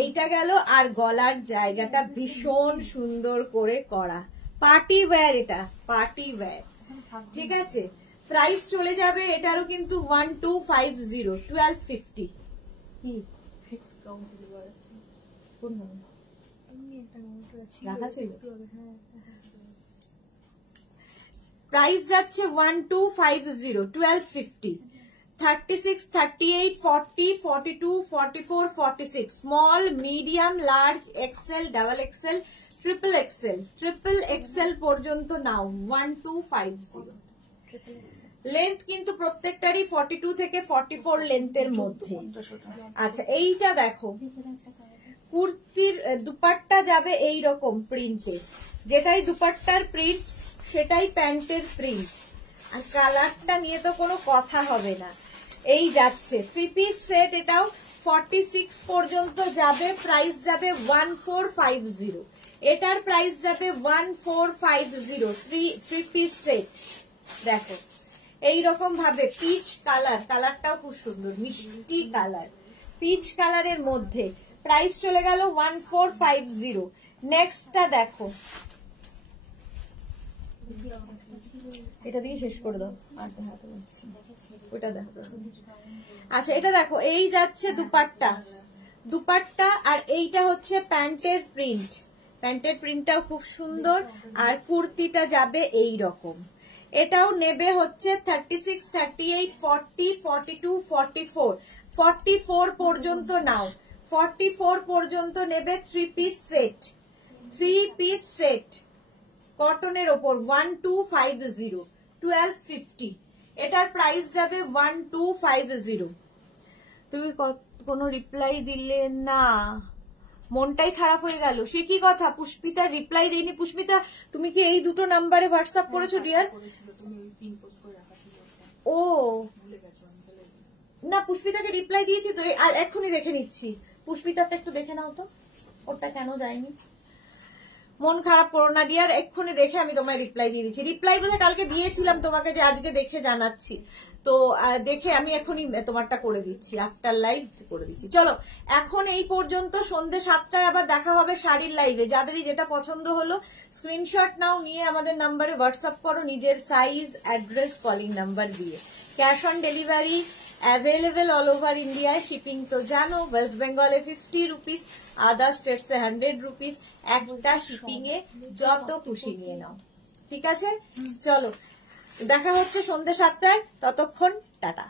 এইটা গেল। আর গলার জায়গাটা ভীষণ সুন্দর করে করা, পার্টি ওয়্যার, এটা পার্টি ওয়্যার, ঠিক আছে। প্রাইস চলে যাবে এটারও কিন্তু 1250, 1250। কি রাখা ছিল? প্রাইস যাচ্ছে 1250, 1250, 36, 38, 40, 42, 44, 46, small, medium, large, XL, double XL, triple XL, triple XL পর্যন্ত নাও 1250। লেন্থ কিন্তু প্রত্যেকটারই 42 থেকে 44 লেন্থের মধ্যে। আচ্ছা এইটা দেখো, কুর্তির দুপাট্টা যাবে এই রকম প্রিন্টে, যেটাই দুপাট্টার প্রিন্ট সেটাই প্যান্টের প্রিন্ট, আর কালারটা নিয়ে তো কোনো কথা হবে না। এই যাচ্ছে 3 পিস সেট, এটাও 46 পর্যন্ত যাবে। প্রাইস যাবে 1450, এটার প্রাইস যাবে 1450, 3 পিস সেট। দেখো এইরকম ভাবে পিচ কালার, কালারটাও খুব সুন্দর, মিষ্টি কালার, পিচ কালারের মধ্যে। প্রাইস চলে গেল 1450। নেক্সটটা দেখো, এটা দিয়ে শেষ করে দাও, ওটা দেখো। আচ্ছা এটা দেখো, এই যাচ্ছে দুপাট্টা, দুপাট্টা, আর এইটা হচ্ছে প্যান্টের প্রিন্ট, প্যান্টের প্রিন্টটাও খুব সুন্দর, আর কুর্তিটা যাবে এই রকম। এটাও নেবে হচ্ছে 36, 38, 40, 42, 44, 44 পর্যন্ত নাও, 44 পর্যন্ত নেবে। 3 পিস সেট, 3 পিস সেট কটনের ওপর 1250, 1250। এটার প্রাইস যাবে 1250। তুমি কোনো রিপ্লাই দিলে না, মনটাই খারাপ হয়ে গেল। সে কি কথা, পুষ্পিতা রিপ্লাই দেয়নি? পুষ্পিতা তুমি কি এই দুটো নাম্বারে হোয়াটসঅ্যাপ করেছো ডিয়ার? ও না, পুষ্পিতাকে রিপ্লাই দিয়েছি তো, এক্ষুনি দেখে নিচ্ছি। পুষ্পিতারটা একটু দেখে নাও তো, ওটা কেন যায়নি। মন খারাপ করো না ডিয়ার, এক্ষুনি দেখে আমি তোমায় রিপ্লাই দিয়ে দিচ্ছি। রিপ্লাই বোধহয় কালকে দিয়েছিলাম তোমাকে, যে আজকে দেখে জানাচ্ছি। তো দেখে আমি এখনই তোমারটা করে দিচ্ছি, আফটার লাইভ করে দিচ্ছি। চলো এখন এই পর্যন্ত, সন্ধ্যে 7টায় আবার দেখা হবে শাড়ির লাইভে। যাদেরই যেটা পছন্দ হলো স্ক্রিনশট নাও, নিয়ে আমাদের নাম্বারে হোয়াটসঅ্যাপ করো নিজের সাইজ, অ্যাড্রেস, কলিং নাম্বার দিয়ে। Cash on delivery available all over ইন্ডিয়ায়। শিপিং তো জানো, ওয়েস্ট বেঙ্গলে 50 রুপিস, আদার স্টেটসে 100 রুপিস। একটা শিপিং এ যত খুশি নিয়ে নাও, ঠিক আছে? চলো দেখা হচ্ছে সন্ধ্যে 7টায়, ততক্ষণ টাটা।